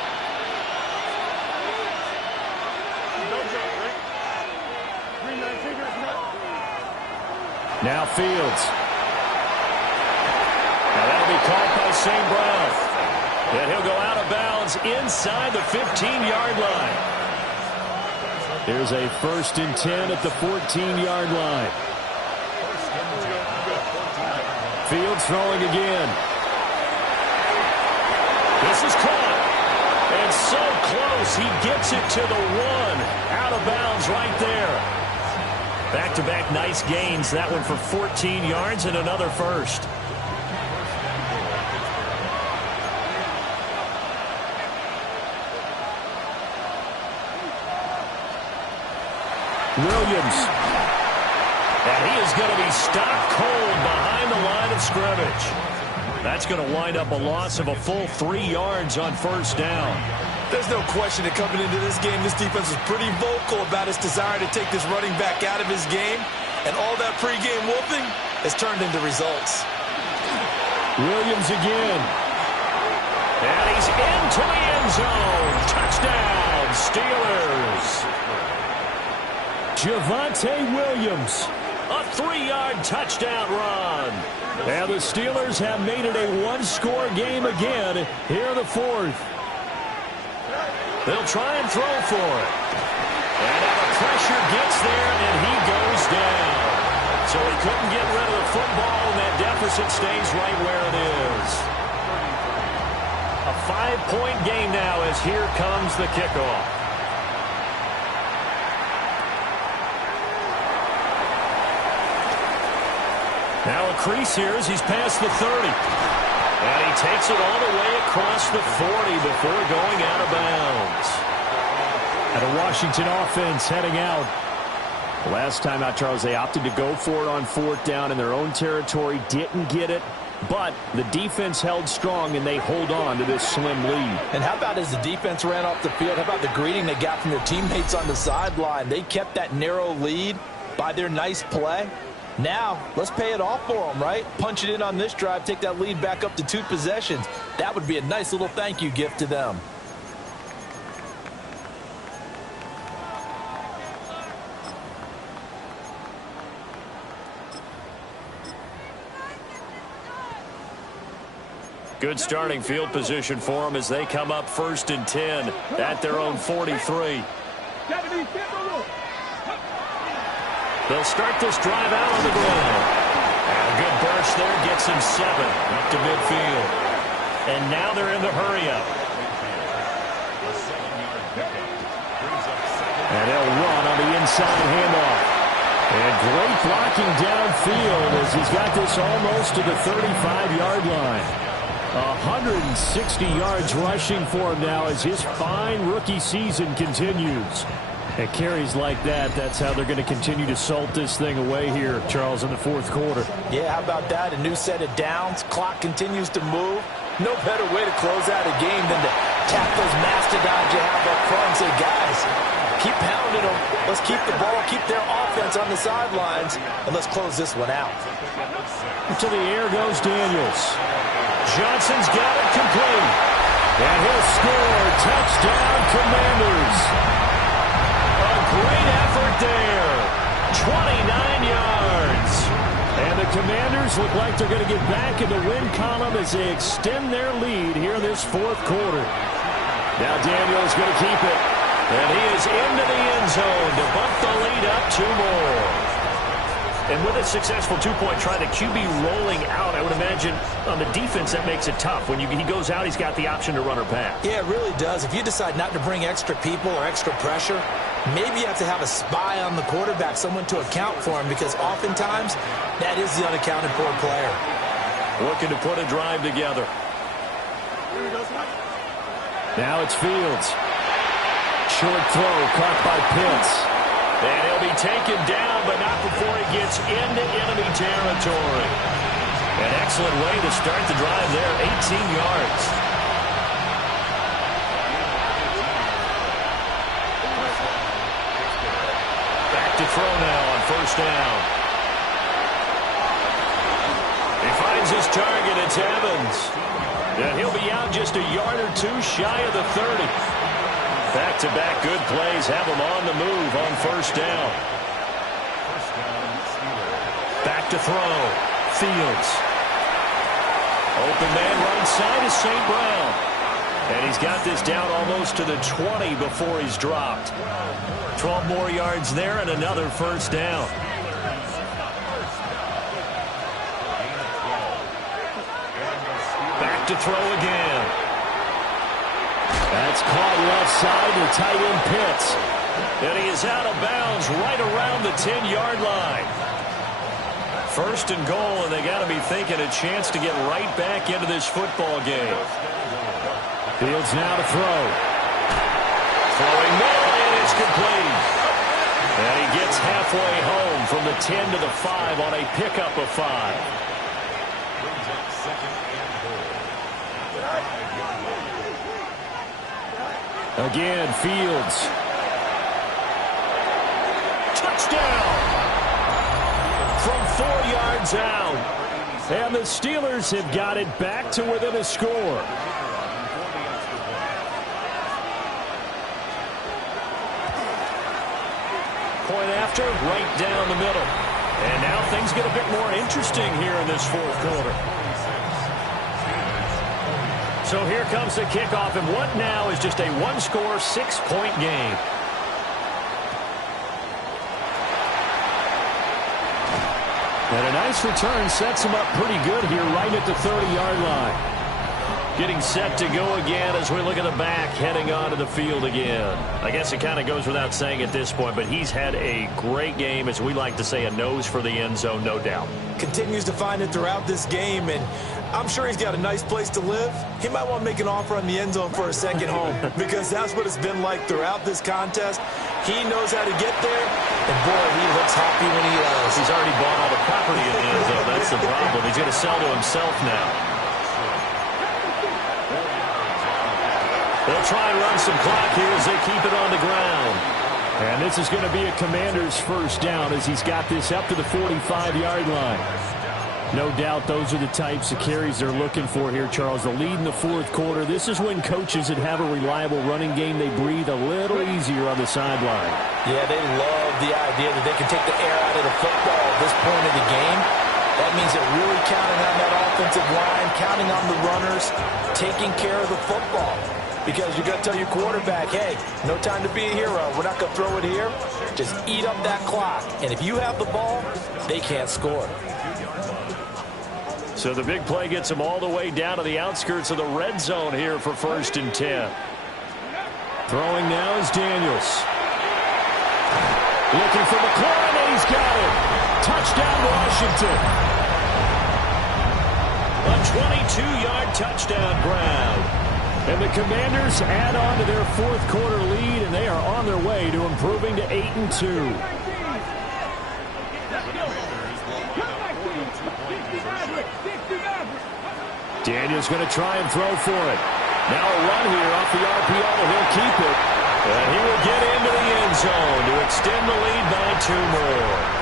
Now Fields. Now that'll be caught by St. Brown. And he'll go out of bounds inside the 15-yard line. Here's a 1st and 10 at the 14-yard line. Fields throwing again. This is caught. And so close, he gets it to the 1. Out of bounds right there. Back-to-back nice gains. That one for 14 yards and another 1st. Williams. And he is going to be stopped cold behind the line of scrimmage. That's going to wind up a loss of a full 3 yards on 1st down. There's no question that coming into this game, this defense was pretty vocal about its desire to take this running back out of his game. And all that pregame whooping has turned into results. Williams again. And he's into the end zone. Touchdown, Steelers. Javonte Williams, a 3-yard touchdown run. And the Steelers have made it a 1-score game again here in the 4th. They'll try and throw for it. And now the pressure gets there, and he goes down. So he couldn't get rid of the football, and that deficit stays right where it is. A 5-point game now as here comes the kickoff. Now a crease here as he's past the 30. And he takes it all the way across the 40 before going out of bounds. And a Washington offense heading out. Last time out, Charles, they opted to go for it on 4th down in their own territory. Didn't get it. But the defense held strong, and they hold on to this slim lead. And how about as the defense ran off the field, how about the greeting they got from their teammates on the sideline? They kept that narrow lead by their nice play. Now, let's pay it off for them, right? Punch it in on this drive, take that lead back up to 2 possessions. That would be a nice little thank you gift to them. Good starting field position for them as they come up 1st and 10 at their own 43. They'll start this drive out on the ground. And a good burst there gets him 7 up to midfield. And now they're in the hurry-up. And they'll run on the inside handoff. And great blocking downfield as he's got this almost to the 35-yard line. 160 yards rushing for him now as his fine rookie season continues. At carries like that, that's how they're going to continue to salt this thing away here, Charles, in the 4th quarter. Yeah, how about that? A new set of downs. Clock continues to move. No better way to close out a game than to tap those mastodons you have up front and say, guys, keep pounding them. Let's keep the ball, keep their offense on the sidelines, and let's close this one out. To the air goes Daniels. Johnson's got it complete. And he'll score. Touchdown, Commanders. A great effort there. 29 yards. And the Commanders look like they're going to get back in the win column as they extend their lead here in this 4th quarter. Now Daniels going to keep it. And he is into the end zone to bump the lead up 2 more. And with a successful 2-point try, the QB rolling out, I would imagine on the defense that makes it tough. When he goes out, he's got the option to run or pass. Yeah, it really does. If you decide not to bring extra people or extra pressure, maybe you have to have a spy on the quarterback, someone to account for him, because oftentimes that is the unaccounted for player. Looking to put a drive together. Now it's Fields. Short throw caught by Pitt. And he'll be taken down, but not before he gets into enemy territory. An excellent way to start the drive there, 18 yards. Back to throw now on 1st down. He finds his target, it's Evans. And he'll be out just a yard or 2 shy of the 30. Back-to-back good plays have him on the move on 1st down. Back to throw. Fields. Open man right side is St. Brown. And he's got this down almost to the 20 before he's dropped. 12 more yards there and another 1st down. Back to throw again. That's caught left side to tight end Pitt. And he is out of bounds right around the 10-yard line. 1st and goal, and they got to be thinking a chance to get right back into this football game. Fields now to throw. Throwing middle, and it's complete. And he gets halfway home from the 10 to the 5 on a pickup of 5. Again, Fields. Touchdown! From 4 yards out. And the Steelers have got it back to within a score. Point after, right down the middle. And now things get a bit more interesting here in this 4th quarter. So here comes the kickoff, and what now is just a 1-score, 6-point game. And a nice return sets him up pretty good here right at the 30-yard line. Getting set to go again as we look at the back heading onto the field again. I guess it kind of goes without saying at this point, but he's had a great game, as we like to say, a nose for the end zone, no doubt. Continues to find it throughout this game, and I'm sure he's got a nice place to live. He might want to make an offer on the end zone for a second home because that's what it's been like throughout this contest. He knows how to get there, and boy, he looks happy when he does. He's already bought all the property in the end zone. That's the problem. He's going to sell to himself now. They'll try and run some clock here as they keep it on the ground. And this is going to be a Commander's first down as he's got this up to the 45-yard line. No doubt those are the types of carries they're looking for here, Charles. The lead in the fourth quarter. This is when coaches that have a reliable running game, they breathe a little easier on the sideline. Yeah, they love the idea that they can take the air out of the football at this point of the game. That means they're really counting on that offensive line, counting on the runners, taking care of the football. Because you're going to tell your quarterback, hey, no time to be a hero. We're not going to throw it here. Just eat up that clock. And if you have the ball, they can't score. So the big play gets them all the way down to the outskirts of the red zone here for 1st and 10. Throwing now is Daniels. Looking for McLaurin, and he's got it. Touchdown, Washington. A 22-yard touchdown, Brown. And the Commanders add on to their fourth quarter lead, and they are on their way to improving to 8-2. Daniels going to try and throw for it. Now a run here off the RPO. He'll keep it. And he will get into the end zone to extend the lead by 2 more.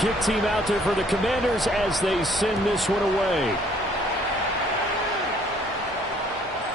Kick team out there for the Commanders as they send this one away.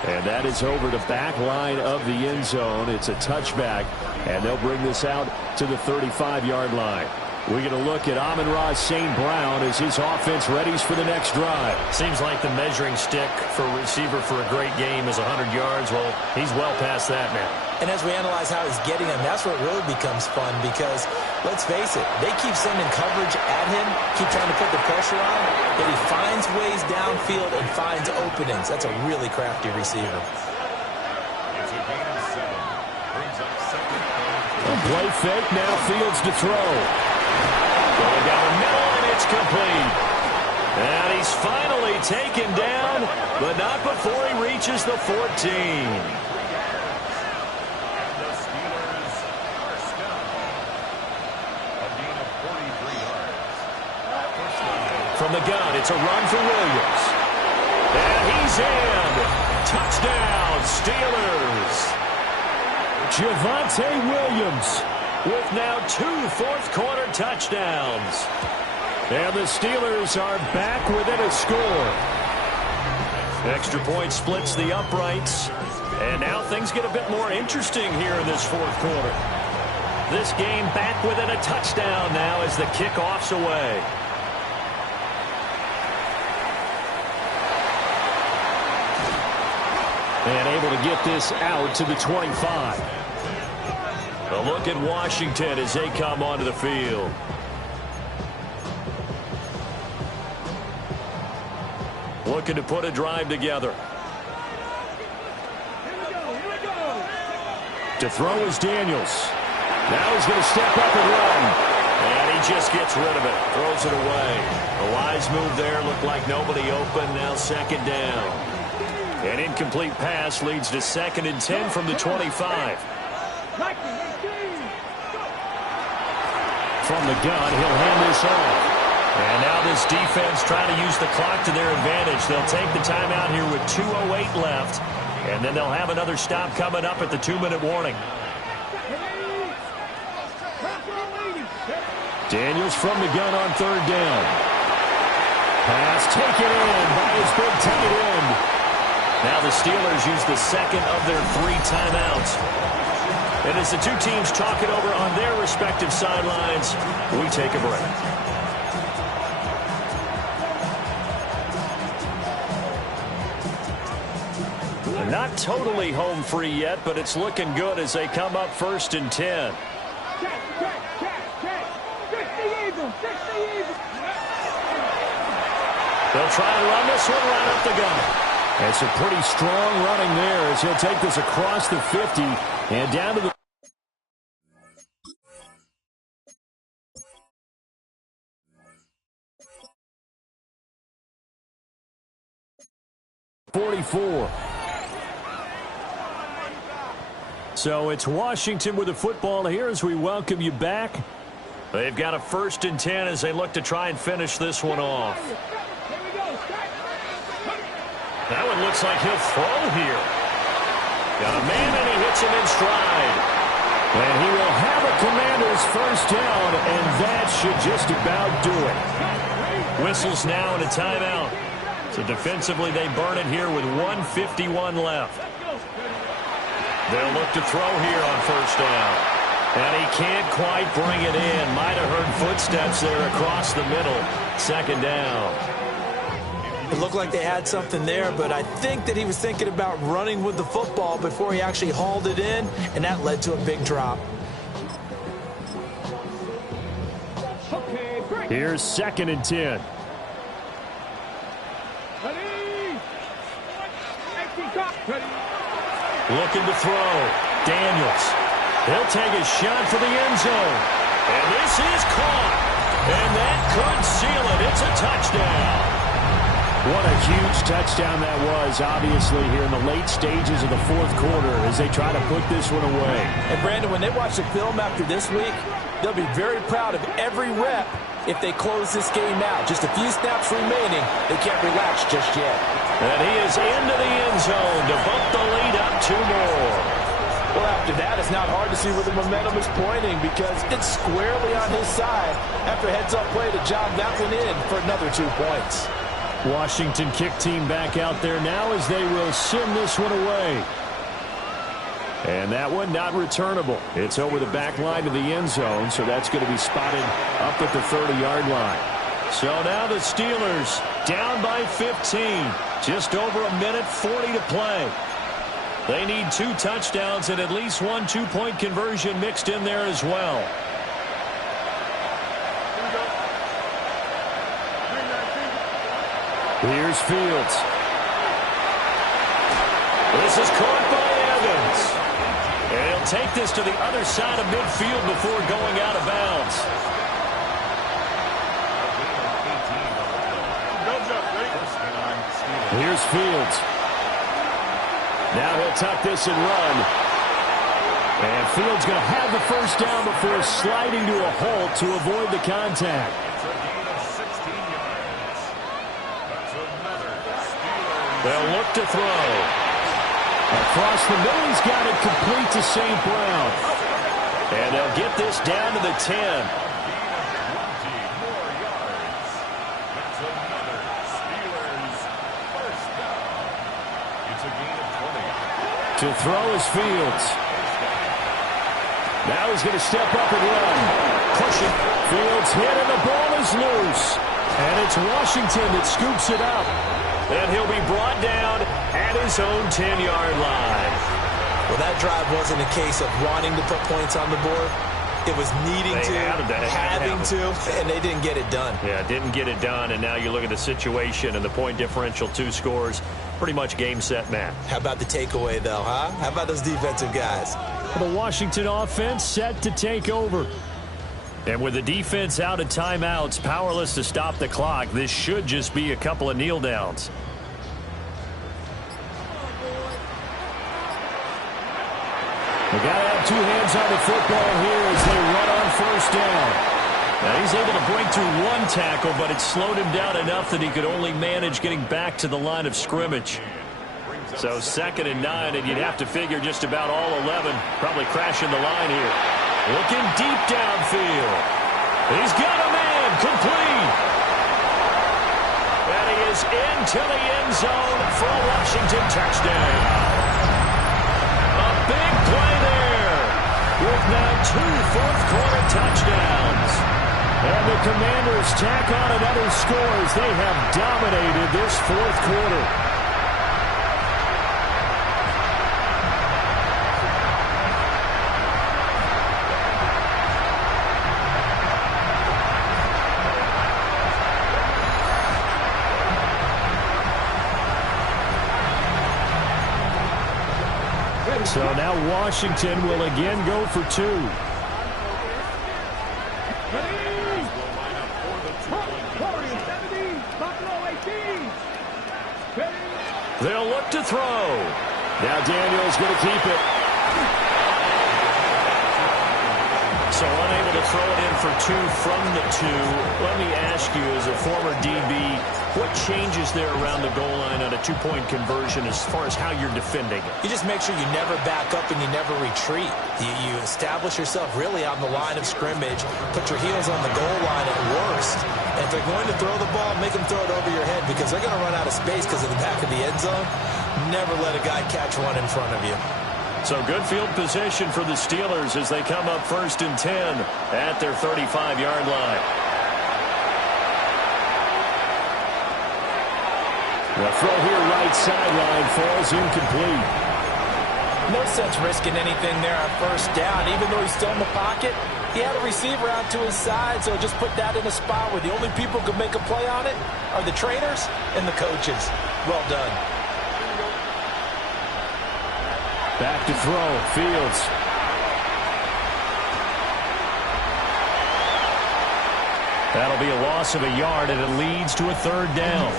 And that is over the back line of the end zone. It's a touchback, and they'll bring this out to the 35-yard line. We're going to look at Amon-Ra St. Brown as his offense readies for the next drive. Seems like the measuring stick for a receiver for a great game is 100 yards. Well, he's well past that now. And as we analyze how he's getting them, that's where it really becomes fun because, let's face it, they keep sending coverage at him, keep trying to put the pressure on, but he finds ways downfield and finds openings. That's a really crafty receiver. It's a gain of 7. Brings up 2nd and 10. A play fake, now Fields to throw. Going down the middle, and it's complete. And he's finally taken down, but not before he reaches the 14. From the gun, it's a run for Williams. And he's in. Touchdown, Steelers. Javonte Williams with now 2 fourth-quarter touchdowns. And the Steelers are back within a score. Extra point splits the uprights. And now things get a bit more interesting here in this fourth quarter. This game back within a touchdown now as the kickoff's away. And able to get this out to the 25. A look at Washington as they come onto the field. Looking to put a drive together. To throw is Daniels. Now he's going to step up and run. And he just gets rid of it. Throws it away. A wise move there. Looked like nobody open. Now 2nd down. An incomplete pass leads to 2nd and 10 from the 25. From the gun, he'll hand this off. And now this defense trying to use the clock to their advantage. They'll take the timeout here with 2:08 left. And then they'll have another stop coming up at the 2-minute warning. Daniels from the gun on 3rd down. Pass taken in by his big tight end. Now the Steelers use the 2nd of their 3 timeouts. And as the two teams talk it over on their respective sidelines, we take a break. Not totally home free yet, but it's looking good as they come up 1st and 10. They'll try and run this one right up the gut. It's a pretty strong running there as he'll take this across the 50 and down to the 44. So it's Washington with the football here as we welcome you back. They've got a 1st and 10 as they look to try and finish this one off. That one looks like he'll throw here. Got a man and he hits him in stride. And he will have a Commander's 1st down, and that should just about do it. Whistles now and a timeout. So defensively they burn it here with 1:51 left. They'll look to throw here on 1st down. And he can't quite bring it in. Might have heard footsteps there across the middle. 2nd down. It looked like they had something there, but I think that he was thinking about running with the football before he actually hauled it in, and that led to a big drop. Here's 2nd and 10. Looking to throw. Daniels. He'll take a shot for the end zone. And this is caught. And that could seal it. It's a touchdown. What a huge touchdown that was, obviously, here in the late stages of the 4th quarter as they try to put this one away. And, Brandon, when they watch the film after this week, they'll be very proud of every rep if they close this game out. Just a few snaps remaining. They can't relax just yet. And he is into the end zone to bump the lead up 2 more. Well, after that, it's not hard to see where the momentum is pointing because it's squarely on his side after a heads-up play to jog that one in for another 2 points. Washington kick team back out there now as they will send this one away. And that one not returnable. It's over the back line of the end zone, so that's going to be spotted up at the 30-yard line. So now the Steelers down by 15. Just over a minute 40 to play. They need 2 touchdowns and at least 1 2-point conversion mixed in there as well. Here's Fields. This is caught by Evans. And he'll take this to the other side of midfield before going out of bounds. Here's Fields. Now he'll tuck this and run. And Fields going to have the 1st down before sliding to a halt to avoid the contact. They'll look to throw. Across the middle, he's got it complete to St. Brown. And they'll get this down to the 10. To throw is Fields. Now he's going to step up and run. Push it. Fields hit and the ball is loose. And it's Washington that scoops it up. And he'll be brought down at his own 10-yard line. Well, that drive wasn't a case of wanting to put points on the board. It was needing to, having to, and they didn't get it done. Yeah, didn't get it done, and now you look at the situation and the point differential, 2 scores, pretty much game, set, match. How about the takeaway, though, huh? How about those defensive guys? The Washington offense set to take over. And with the defense out of timeouts, powerless to stop the clock, this should just be a couple of kneel downs. They got to have 2 hands on the football here as they run on 1st down. Now he's able to break through 1 tackle, but it slowed him down enough that he could only manage getting back to the line of scrimmage. So 2nd and 9, and you'd have to figure just about all 11 probably crashing the line here. Looking deep downfield. He's got a man complete. And he is into the end zone for a Washington touchdown. A big play there with now 2 fourth-quarter touchdowns. And the Commanders tack on another score as they have dominated this 4th quarter. So now Washington will again go for two. They'll look to throw. Now Daniel's going to keep it. So unable to throw it in for two from the two. Let me ask you, as a former DB, what changes there around the goal line on a two-point conversion as far as how you're defending it? You just make sure you never back up and you never retreat. You establish yourself really on the line of scrimmage, put your heels on the goal line at worst. And if they're going to throw the ball, make them throw it over your head because they're going to run out of space because of the back of the end zone. Never let a guy catch one in front of you. So good field position for the Steelers as they come up 1st and 10 at their 35-yard line. The throw here right sideline falls incomplete. No sense risking anything there on 1st down. Even though he's still in the pocket, he had a receiver out to his side, so just put that in a spot where the only people who can make a play on it are the trainers and the coaches. Well done. Back to throw. Fields. That'll be a loss of a yard, and it leads to a 3rd down.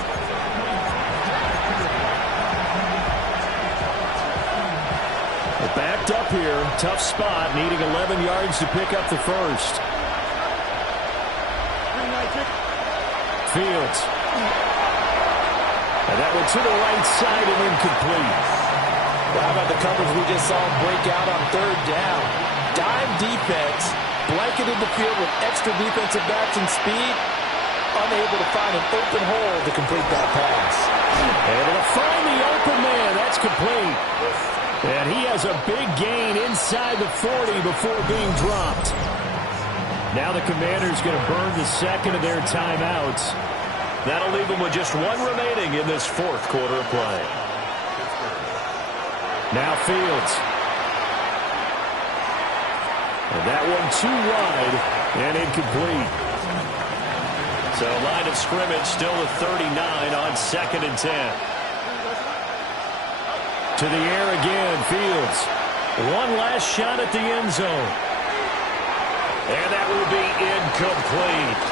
They're backed up here. Tough spot, needing 11 yards to pick up the first. Fields. And that one to the right side and incomplete. Well, how about the coverage we just saw break out on 3rd down? Dime defense, blanketed the field with extra defensive backs and speed, unable to find an open hole to complete that pass. Able to find the open man. That's complete. And he has a big gain inside the 40 before being dropped. Now the Commanders going to burn the second of their timeouts. That'll leave them with just one remaining in this 4th quarter of play. Now Fields. And that one too wide and incomplete. So line of scrimmage still at 39 on 2nd and 10. To the air again, Fields. One last shot at the end zone. And that will be incomplete.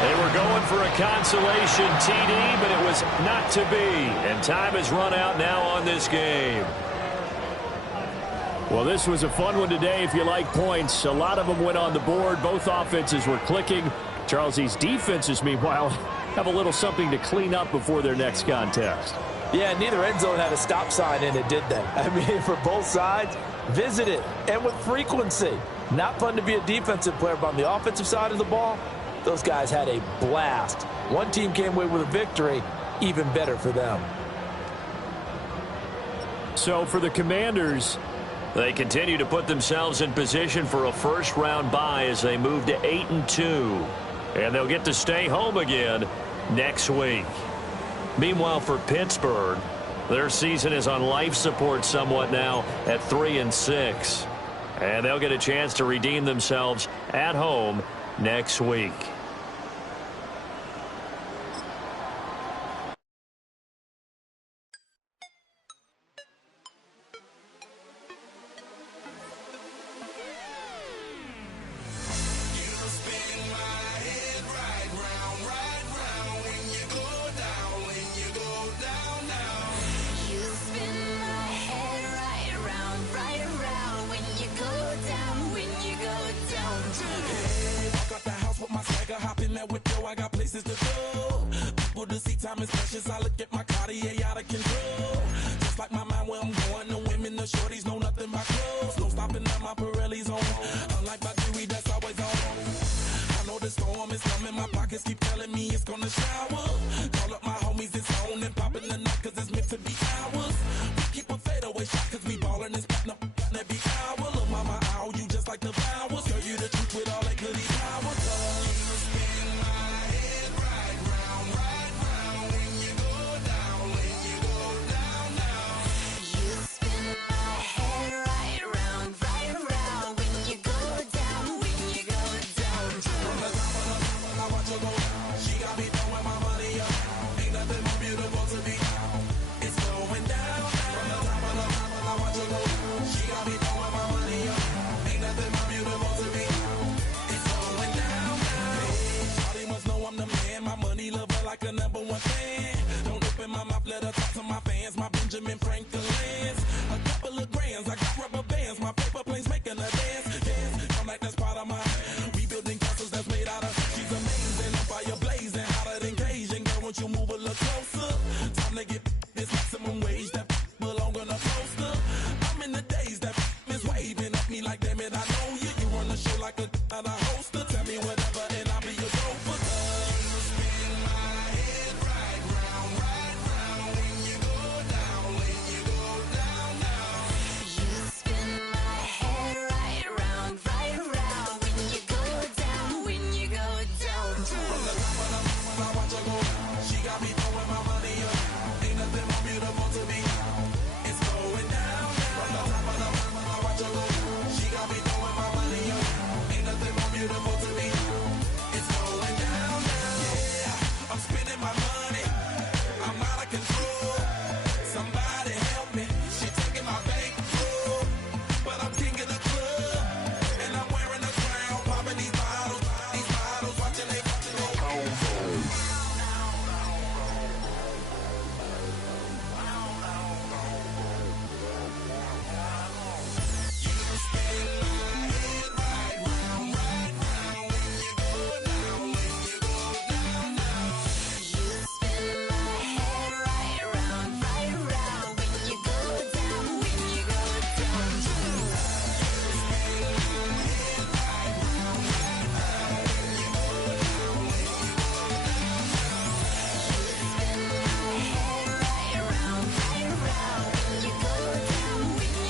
They were going for a consolation TD, but it was not to be. And time has run out now on this game. Well, this was a fun one today if you like points. A lot of them went on the board. Both offenses were clicking. Charles, these defenses, meanwhile, have a little something to clean up before their next contest. Yeah, neither end zone had a stop sign in it, did they? I mean, for both sides, visit it, and with frequency. Not fun to be a defensive player, but on the offensive side of the ball, those guys had a blast. One team came away with a victory, even better for them. So for the Commanders, they continue to put themselves in position for a first-round bye as they move to 8-2. And they'll get to stay home again next week. Meanwhile, for Pittsburgh, their season is on life support somewhat now at 3-6. And they'll get a chance to redeem themselves at home next week. She got me throwing my money up. Ain't nothing more beautiful to me. It's so to my fans, my Benjamin Franklin's. A couple of grands, I got rubber bands, my paper planes making a dance. Dance, I'm like that's part of my. We building castles that's made out of. She's amazing, on fire blazing, hotter than Cajun. Girl, won't you move a little closer? Time to get this maximum wage that belong on a poster. I'm in the days that is waving at me like, damn it, I know you. You run the show like a hoster. Tell me whatever and I'll be your gopher. You spin my head right round when you go down, when you go down, down. You spin my head right round when you go down, when you go down. From the top of the mountain, I watch her go. She got me throwing my money up. Ain't nothing more beautiful to me. It's going down, down. From the top of the mountain, I watch her go. She got me throwing my money up. Ain't nothing more beautiful to me. It's going down, down. Yeah, I'm spending my money. I'm out of control. Somebody help me. She taking my bankroll, but I'm king of the club, and I'm wearing a crown, popping these bottles, watching they go. You spin my head right round when you go down, when you go down. Right round when you go down, when you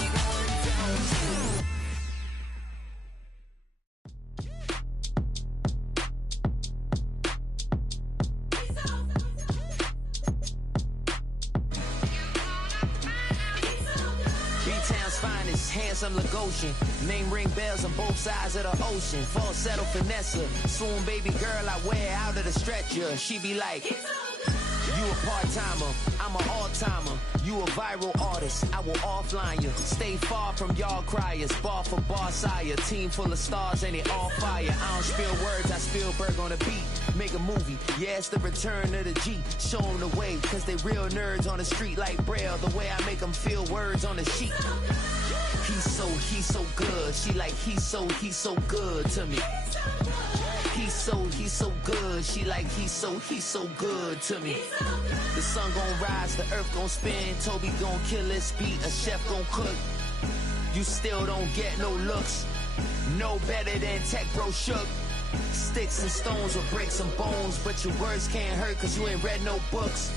go down. B-Town's finest, handsome Lagosian. Name ring bells on both sides of the ocean. Falsetto finesse, swoon baby girl I wear out of the stretcher. She be like, you a part-timer, I'm an all-timer. You a viral artist, I will offline you. Stay far from y'all criers, bar for bar sire. Team full of stars and it all fire. I don't spill words, I Spielberg on the beat. Make a movie, yeah, it's the return of the G. Show them the way, cause they real nerds on the street like Braille. The way I make them feel words on the sheet. He's so good. She like, he's so good to me. He's so good. She like, he's so good to me. The sun gon' rise, the earth gon' spin. Toby gon' kill this beat, a chef gon' cook. You still don't get no looks. No better than Tech Bro Shook. Sticks and stones will break some bones, but your words can't hurt cause you ain't read no books.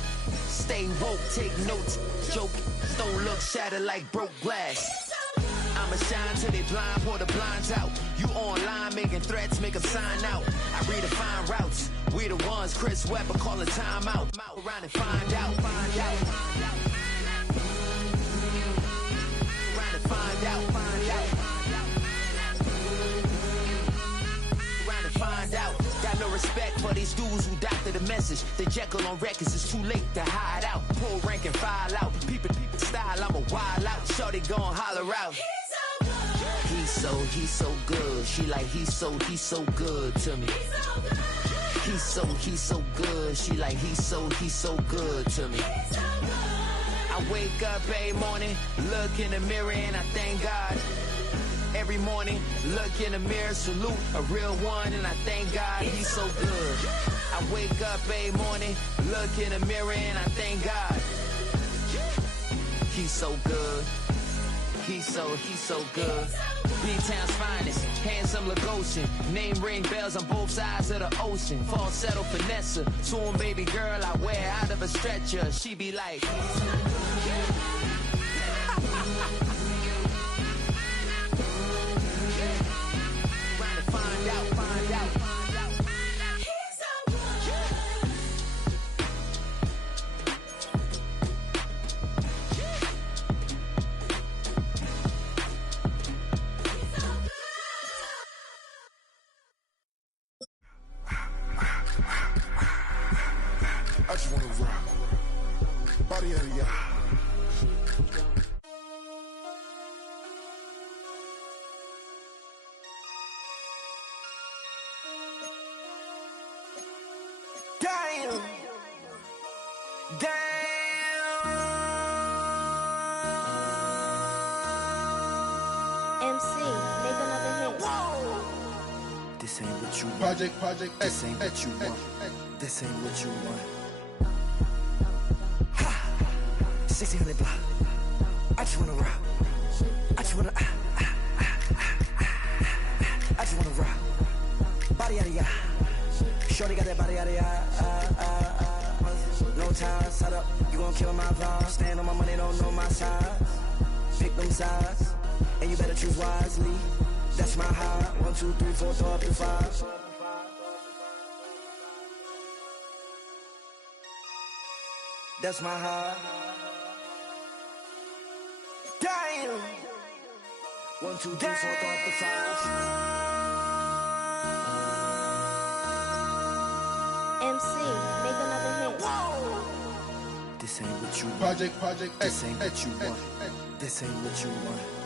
Stay woke, take notes, joke. Don't look shattered like broke glass. I'ma shine till they blind, pour the blinds out. You online making threats, make them sign out. I redefine routes. We the ones Chris Webber calling time out. Around and find out. Around and find out. Around and find out. Got no respect for these dudes who doctor the message. They Jekyll on records, it's too late to hide out. Pull rank and file out. People style, I'm a wild out. Shorty gon' holler out. He's so good. She like, he's so good to me. He's so good. She like, he's so good to me. I wake up every morning, look in the mirror and I thank God. Every morning, look in the mirror, salute a real one and I thank God he's so good. I wake up every morning, look in the mirror and I thank God. He's so good. He's so good. B-Town's finest, handsome Lagosian. Name ring bells on both sides of the ocean. Falsetto finesse, swoon baby girl I wear out of a stretcher. She be like, trying to find out. I just wanna rock. Body of the what you want. This ain't what you want. This ain't what you want. Ha! 1600 block. I just wanna rock. I just wanna I just wanna rock. Body yada yada. Shorty got that body yada yada. No time, set up. You gon' kill my vibe. Stand on my money, don't know my size. Pick them sides, and you better choose wisely. That's my high. 1, 2, 3, 4, throw up to 5. That's my high. Damn. 1, 2, 3, 4, throw up to 5. MC, make another hit. Whoa. This ain't what you want. This ain't what you want. This ain't what you want.